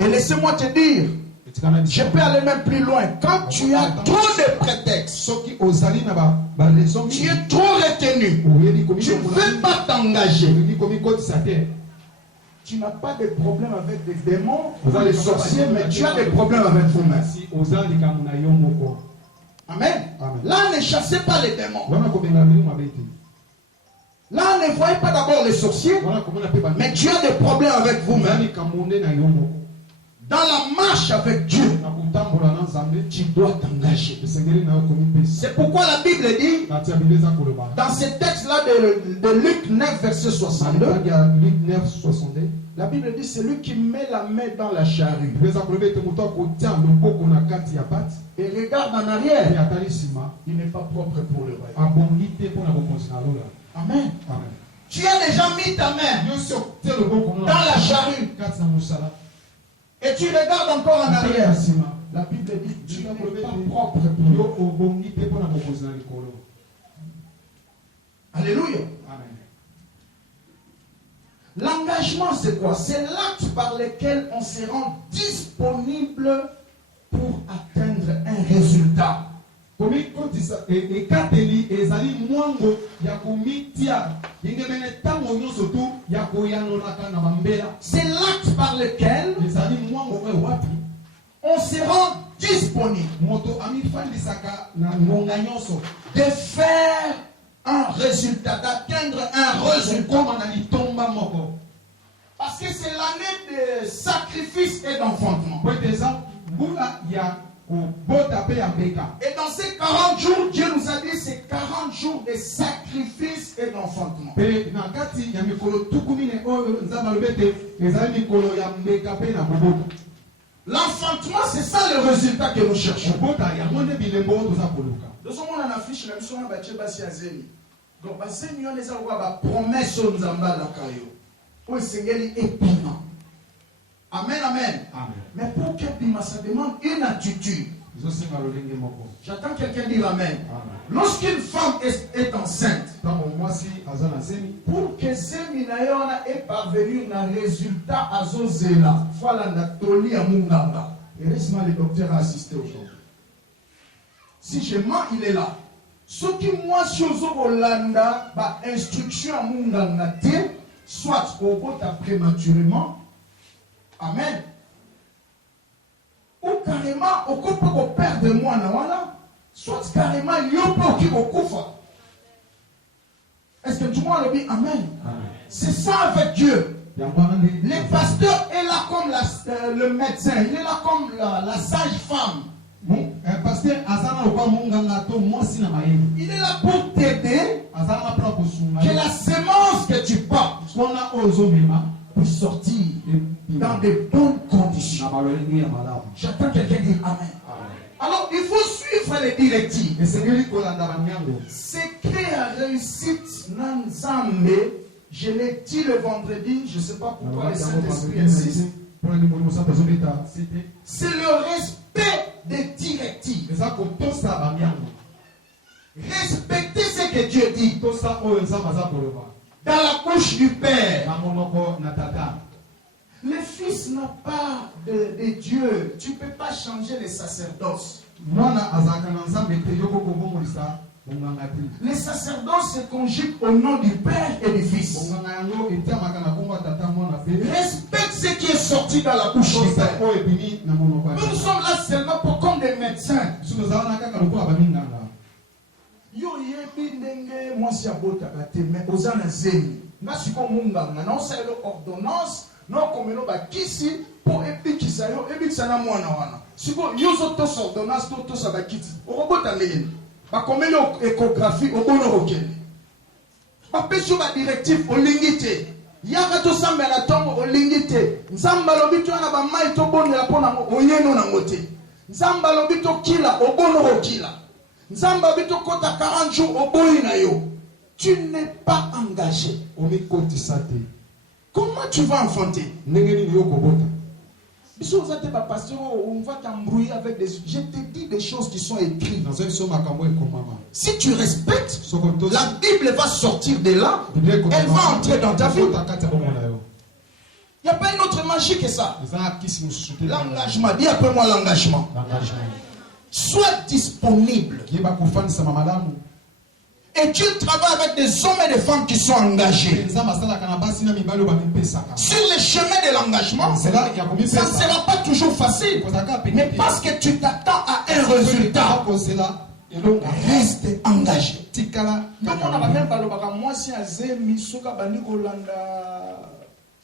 Et laissez-moi te dire, Je peux aller même plus loin. Quand tu as trop de prétextes, tu es trop retenu, tu ne veux pas t'engager. Tu n'as pas de problème avec des démons ou les sorciers, mais tu as des problèmes avec vous-même. Amen. Là, ne chassez pas les démons. Là, ne voyez pas d'abord les sorciers, mais tu as des problèmes avec vous-même. Dans la marche avec Dieu, tu dois t'engager. C'est pourquoi la Bible dit, dans ce texte-là de Luc 9, verset 62, la Bible dit, c'est lui qui met la main dans la charrue et regarde en arrière, il n'est pas propre pour le royaume. Amen. Tu as déjà mis ta main dans la charrue et tu regardes encore en arrière. La Bible dit, tu n'es pas propre pour le royaume. Alléluia. Amen. L'engagement, c'est quoi? C'est l'acte par lequel on se rend disponible pour atteindre un résultat. C'est l'acte par lequel on se rend disponible de faire un résultat, d'atteindre un résultat. Parce que c'est l'année de sacrifice et d'enfantement. Et dans ces 40 jours, Dieu nous a dit c'est 40 jours de sacrifice et d'enfantement. L'enfantement, c'est ça le résultat que nous cherchons. Nous sommes en affiche, nous sommes en bâtiment Zéni. Donc, Zéni, on les a promesse aux Nzamba la Kayo. Au Seigneur est piment. Amen, amen. Mais pour que piment, ça demande une attitude. J'attends quelqu'un dire amen. Lorsqu'une femme est enceinte, pour que Zéni ait parvenu à un résultat à Zozela, voilà la toli à Munganga. Et laisse-moi le docteur assister aujourd'hui. Si je mens, il est là. Ce qui moi, si je Hollanda, instruction à Munganga, soit au bout prématurément, amen. Ou carrément, au coup pour perdre moi, soit carrément, il y a un peu qui va. Est-ce que tout le monde le dit amen? C'est ça avec Dieu. Le pasteur est là comme le médecin, il est là comme la sage-femme. Il est là pour t'aider que la semence que tu portes puisse sortir dans de bonnes conditions. J'attends quelqu'un dire amen. Alors il faut suivre les directives. Secret à réussite Nanzambe, je l'ai dit le vendredi, je ne sais pas pourquoi le Saint-Esprit insiste. C'est le respect des directives. Respecter ce que Dieu dit. Dans la bouche du Père. Le Fils n'a pas de Dieu. Tu ne peux pas changer les sacerdoces. Les sacerdoces se conjuguent au nom du Père et du Fils. Respecte ce qui est sorti dans la bouche du Père. Nous sommes là seulement pour comme des médecins. Yo yebi ndenge mwasi abotaka te mais ozana zeni ngasi ko munganga na osala ordonnance no komelo bakisi po epikisa yo ebikisa na mwana wana siko yozo to ordonnance to sa bakiti okobota ndenge bakomelo échographie obono okende bapesho ba directive olingite yaka to sambela tongo olingite nzamba lobito na ba mai to bondela pona oyeno na ngote nzamba lobito kila obono okila Nzamba bito kota 40 jours au bout na yo. Tu n'es pas engagé. Comment tu vas enfanter? On va t'embrouiller avec des... Je te dis des choses qui sont écrites. Si tu respectes, la Bible va sortir de là. Elle va entrer dans ta vie. Il n'y a pas une autre magie que ça. eza kisi mosusu te L'engagement, dis après moi l'engagement. l'engagement Sois disponible. kiyeba kofanisama malamu Et Dieu travaille avec des hommes et des femmes qui sont engagés. nzambe asalaka na basi na mibali oyo bamipesaka Sur le chemin de l'engagement, ça nzela ya ne komipesa sera pas toujours facile. kozalaka Mais pene parce que tu t'attends à un résultat, kozela elonga reste engagé. tikala Donc on a même balobaka mwasi azemi soka bandi kolanda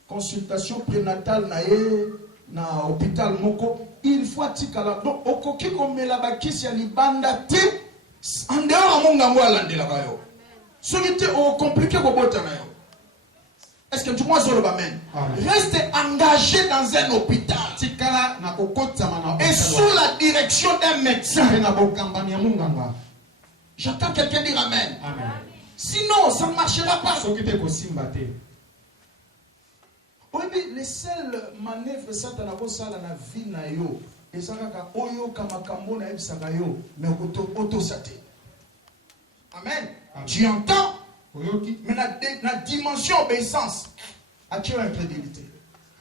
consultation prénatale na ye na hôpital moko il faut atikala donc okoki komela bakisi ya libanda te en dehors ya mongango alandelaka yo soki te ocomplike kobota na yo. Est-ce que tu vois sur le bamen? Reste engagé dans un hôpital tikala na kokotama na et sous la direction d'un médecin. na bokambami ya munganga J'entends quelqu'un dire amen. amen Sinon, ça ne marchera pas. soki te kosimba te Oui, les seules manœuvres Satan a sala na vie na yo, ezaka oyo kamakambo na ebisaka yo, mais auto sate. Amen. Tu entends? oyoki Mais la dimension obéissance, as-tu incrédulité?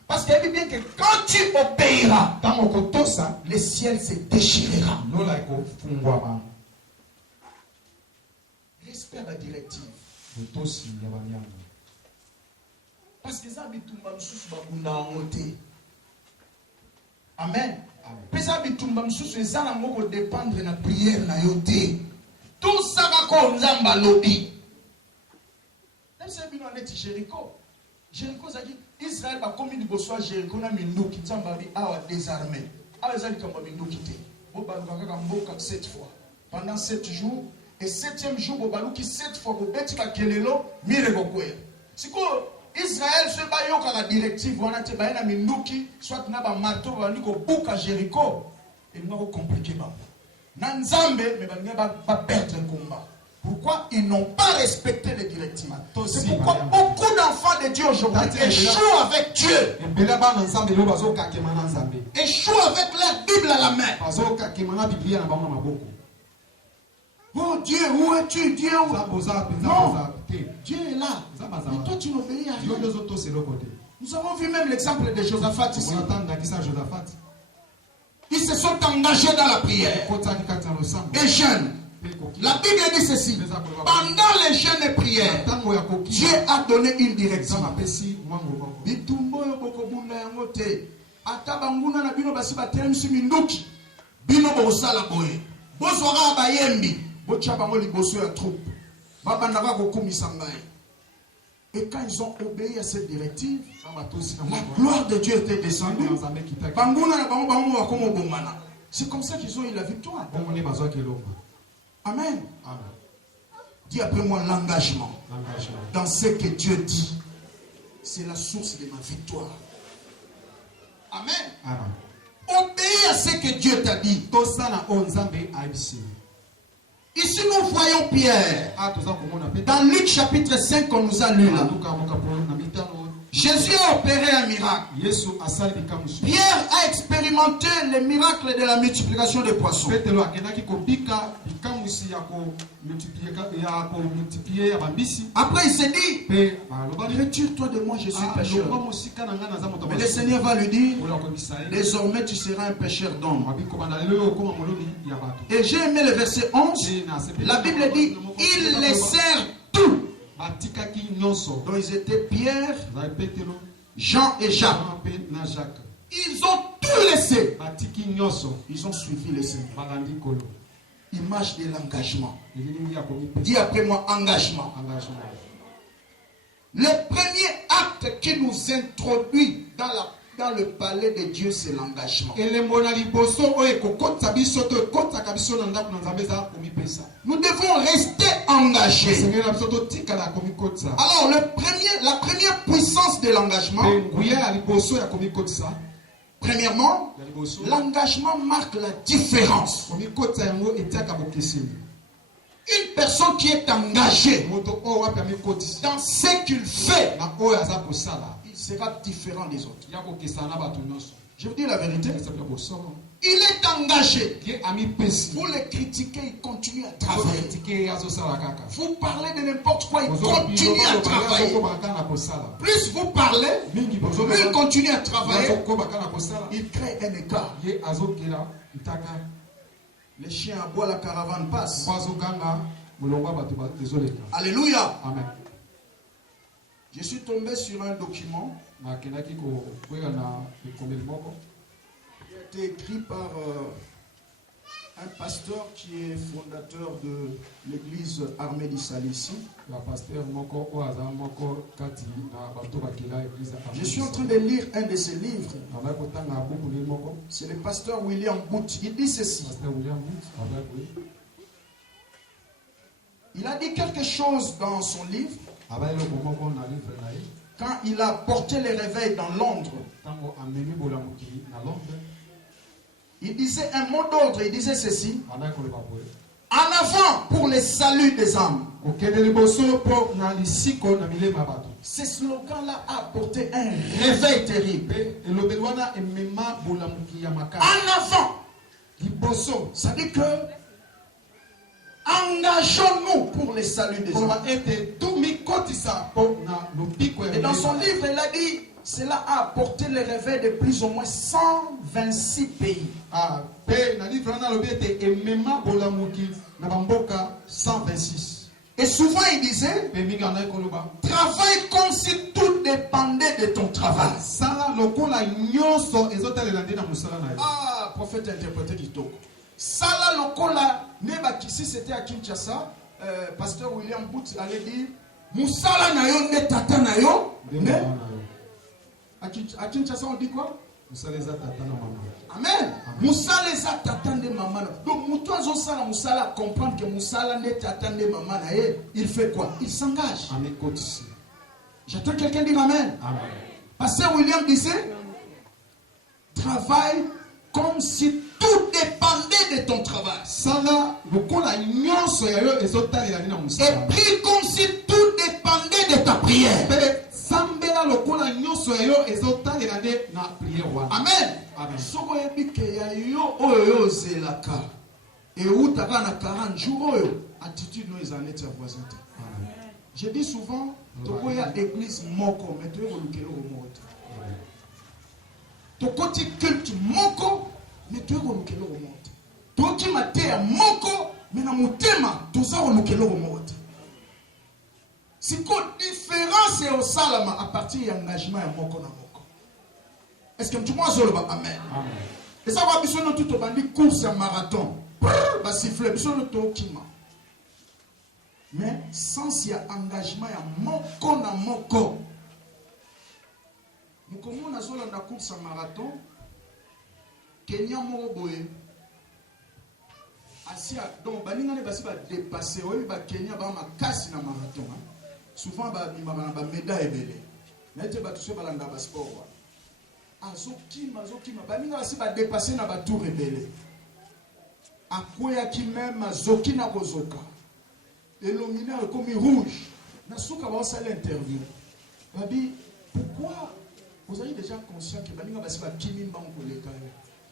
Parce qu'il dit bien que quand tu obéiras, ntango kotosa le ciel se déchirera. lola ekofungwama Respect à la directive. botosi ya banyama Parce que ça bitumba msusu bakunda ngote. Amen. Pesa bitumba msusu ezana moko dépendre na prière na yote. Tout ça ko nzamba lobi. Même si bino aneti Jéricho. Jéricho zaki Israël ba komi liboso ya Jéricho na minduki nzamba bi awa désarmé. Awa zali kamba minduki te. Bo baluka kaka mboka 7 fois. Pendant 7 jours et 7e jour bo baluki 7 fois bo beti ba kelelo mire bokwea. Siko Israël se bayo ka la directive wana te bayena minduki soit na ba marteau ba ndiko buka Jéricho et nous avons compliqué ba. Na nzambe mais ba perdre le combat. Pourquoi ils n'ont pas respecté les directives? C'est pourquoi beaucoup d'enfants de Dieu aujourd'hui échouent avec Dieu. Échouent avec leur Bible à la main. Oh Dieu, où es-tu Dieu? Non, Dieu est là. Mais toi tu n'obéis à rien. Nous avons vu même l'exemple de Josaphat ici. Ils se sont engagés dans la prière. Et jeûnent. La Bible dit ceci. Pendant les jeûnes et prières, Dieu a donné une direction. Bitumbo yo bokobunda yango te. Ata banguna na bino basi batelemisi minduki. Bino bosala boye. Bozwaka bayembi. Bocha bango liboso ya troupe. Babandaka kokumisa ngai. Et quand ils ont obéi à cette directive, la gloire de Dieu était descendue. Banguna na bango bango bakomo bomana. C'est comme ça qu'ils ont eu la victoire. Amen. Dis après moi l'engagement. Dans ce que Dieu dit, c'est la source de ma victoire. Amen. Obéis à ce que Dieu t'a dit. Ici nous voyons Pierre. Dans Luc chapitre 5 qu'on nous a lu là. Jésus a opéré un miracle. Pierre a expérimenté le miracle de la multiplication des poissons. Après il s'est dit, retire-toi de moi, je suis pécheur. Mais le Seigneur va lui dire, désormais tu seras un pécheur d'homme. Et j'ai aimé le verset 11. La Bible dit, ils laissèrent tout. Donc ils étaient Pierre, Jean et Jacques. Ils ont tout laissé. Ils ont suivi le Seigneur. Image de l'engagement. Dis après moi engagement. Le premier acte qui nous introduit dans le palais de Dieu, c'est l'engagement. Nous devons rester engagés. Alors, la première puissance de l'engagement, premièrement, l'engagement marque la différence. Une personne qui est engagée dans ce qu'il fait, il sera différent des autres. Je vous dis la vérité. Il est engagé. ye ami pesi Vous le critiquez, il continue à travailler. critiquer azosala kaka Vous parlez de n'importe quoi, il continue à travailler. Plus vous parlez, mingi plus il continue à travailler. azokobaka na kosala Il crée un écart. ye azokela ntaka Les chiens aboient, la caravane passe. po azoganga molongo ya bato ezoleka. Alléluia. Amen. Je suis tombé sur un document nakendaki kokwela na ekomeli moko qui a été écrit par un pasteur qui est fondateur de l'église Armée d'Issal ici. ya paster moko oyo aza moko kati na bato bakela eglise ya Je suis en train de lire un de ses livres. azali kotanga buku ne moko C'est le pasteur William Booth. Il dit ceci. paster William Booth azali koyi Il a dit quelque chose dans son livre abali eloko moko na livre na ye quand il a porté le réveil dans Londres. ntango amemi bolamuki na Londres. Il disait un mot d'ordre. Il disait ceci. andaki koloba boye En avant pour le salut des âmes. kokende liboso mpo na lisiko na milema ya bato Ce slogan-là a apporté un réveil terrible. mpe elobeli wana emema bolamuki ya makasi En avant. liboso Ça dit que engageons-nous pour le salut des koloba âmes. ete tomikotisa mpo na lobiko ya Et dans son milema. livre, il a dit, cela a apporté le réveil de plus ou moins 126 pays. Mpe na livre wana alobi ete emema bolamuki na bamboka 126 Et souvent il disait, mpe mingi andaki koloba travaille comme si tout dépendait de ton travail. sala lokola nyonso ezotalela nde na mosala na yo. Ah, prophète interprété kitoko. Sala lokola neba si c'était à Kinshasa, pasteur William Booth allait dire, Moussala na yo ne tata na yo. Nde Ne? mama na yo. À Kinshasa on dit quoi? mosala eza tata na mama. Amen. Moussala eza tata nde mama na. Donc muto azosala Moussala comprendre que Moussala ne tata nde mama na ye, il fait quoi? Il s'engage. amikotisi. J'attends quelqu'un dire amen. Amen. Pasteur William disait, travaille comme si tout dépendait de ton travail. sala lokola nyonso ya yo ezotalela nde na Et mosala. prie comme si tout dépendait de ta prière. mpe sambela lokola nyonso ya yo ezotalela nde na priere wana. Amen. Amen. Soko yebike ya yo oyo yo zelaka. Et utaka na 40 jours oyo attitude no ezaneti ya voisin te. Amen. Je dis souvent tokoya église moko mais toyo kolukelo moko te. Tokoti culte moko mais toyo kolukelo moko te. Toki mateya moko mais na motema toza kolukelo moko te. Siko différence et au salama à partir de l'engagement ya moko na moko. Est-ce que tu m'as zoloba amen? Amen. Et ça va biso no tout au bandi course à marathon. Ba siffler biso no to kima. Mais sans y a engagement ya moko na moko. Nous comment na zola na course à marathon Kenya moko boye. Asia donc baninga ne basi ba dépasser oyi ba Kenya ba makasi na marathon. Souvent ba bimama ba médaille belé. Nete ba toucher balanda ba sport. Azokima baninga basi ba dépasser na ba tour rebelle. Akoya ki même azokina kozoka. Elomina comme rouge. Na suka ba osala interview. Babi pourquoi vous avez déjà conscient que baninga basi ba kimi mbango leka.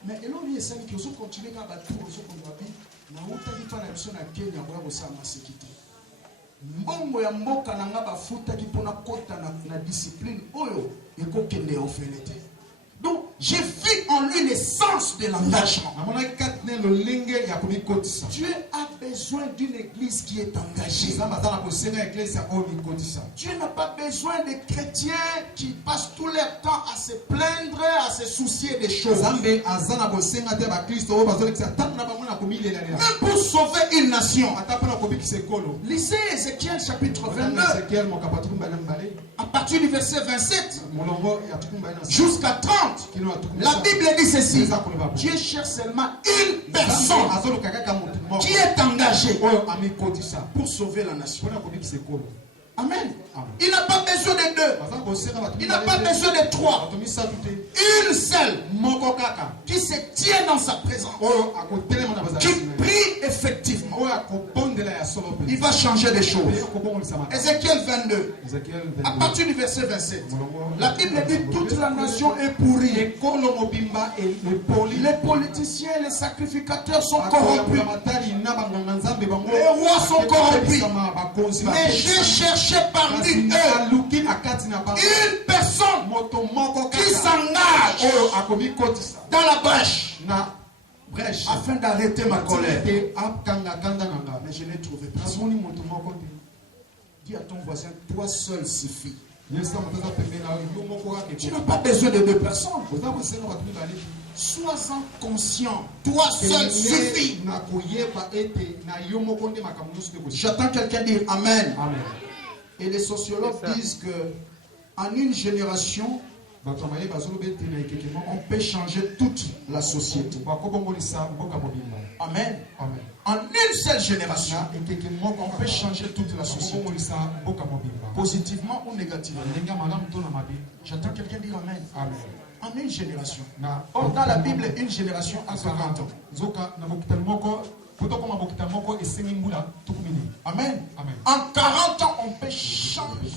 Mais elomi esali ki ozo continuer ka ba tour ozo ko babi na utaki pa na biso na Kenya kwa kosama sécurité. Mbongo ya mboka na nga bafutaki mpona kota na discipline oyo ekokende ofele te. Donc j'ai vu en lui l'essence de l'engagement. Dieu a besoin d'une église qui est engagée. Dieu n'a pas besoin de chrétiens qui passent tout leur temps à se plaindre, à se soucier des choses. Même pour sauver une nation. Lisez Ézéchiel chapitre 22. À partir du verset 27 jusqu'à 30. La Bible dit ceci. Dieu cherche seulement une personne qui est engagée pour sauver la nation. Amen. Il n'a pas besoin de deux. Il n'a pas besoin de trois. Une seule qui se tient dans sa présence. Qui prie effectivement. il va changer des choses. Ézéchiel Ézéchiel 22, à partir du verset 27, la Bible dit toute la nation est pourrie. Les politiciens, les sacrificateurs sont corrompus. Les rois sont corrompus. Mais j'ai cherché parmi eux une personne qui s'engage dans la brèche afin d'arrêter ma colère. Mais je n'ai trouvé personne. Dis à ton voisin, toi seul suffit. Tu n'as pas besoin de deux personnes. Sois-en conscient. Toi seul suffit. J'attends quelqu'un dire Amen. Amen. Et les sociologues disent que en une génération, on peut changer toute la société. Amen. Amen. En une seule génération, on peut changer toute la société. Positivement ou négativement. J'attends quelqu'un dire Amen. Amen. En une génération. Or, dans la Bible, une génération a 50 ans. Amen. Amen. En 40 ans, on peut changer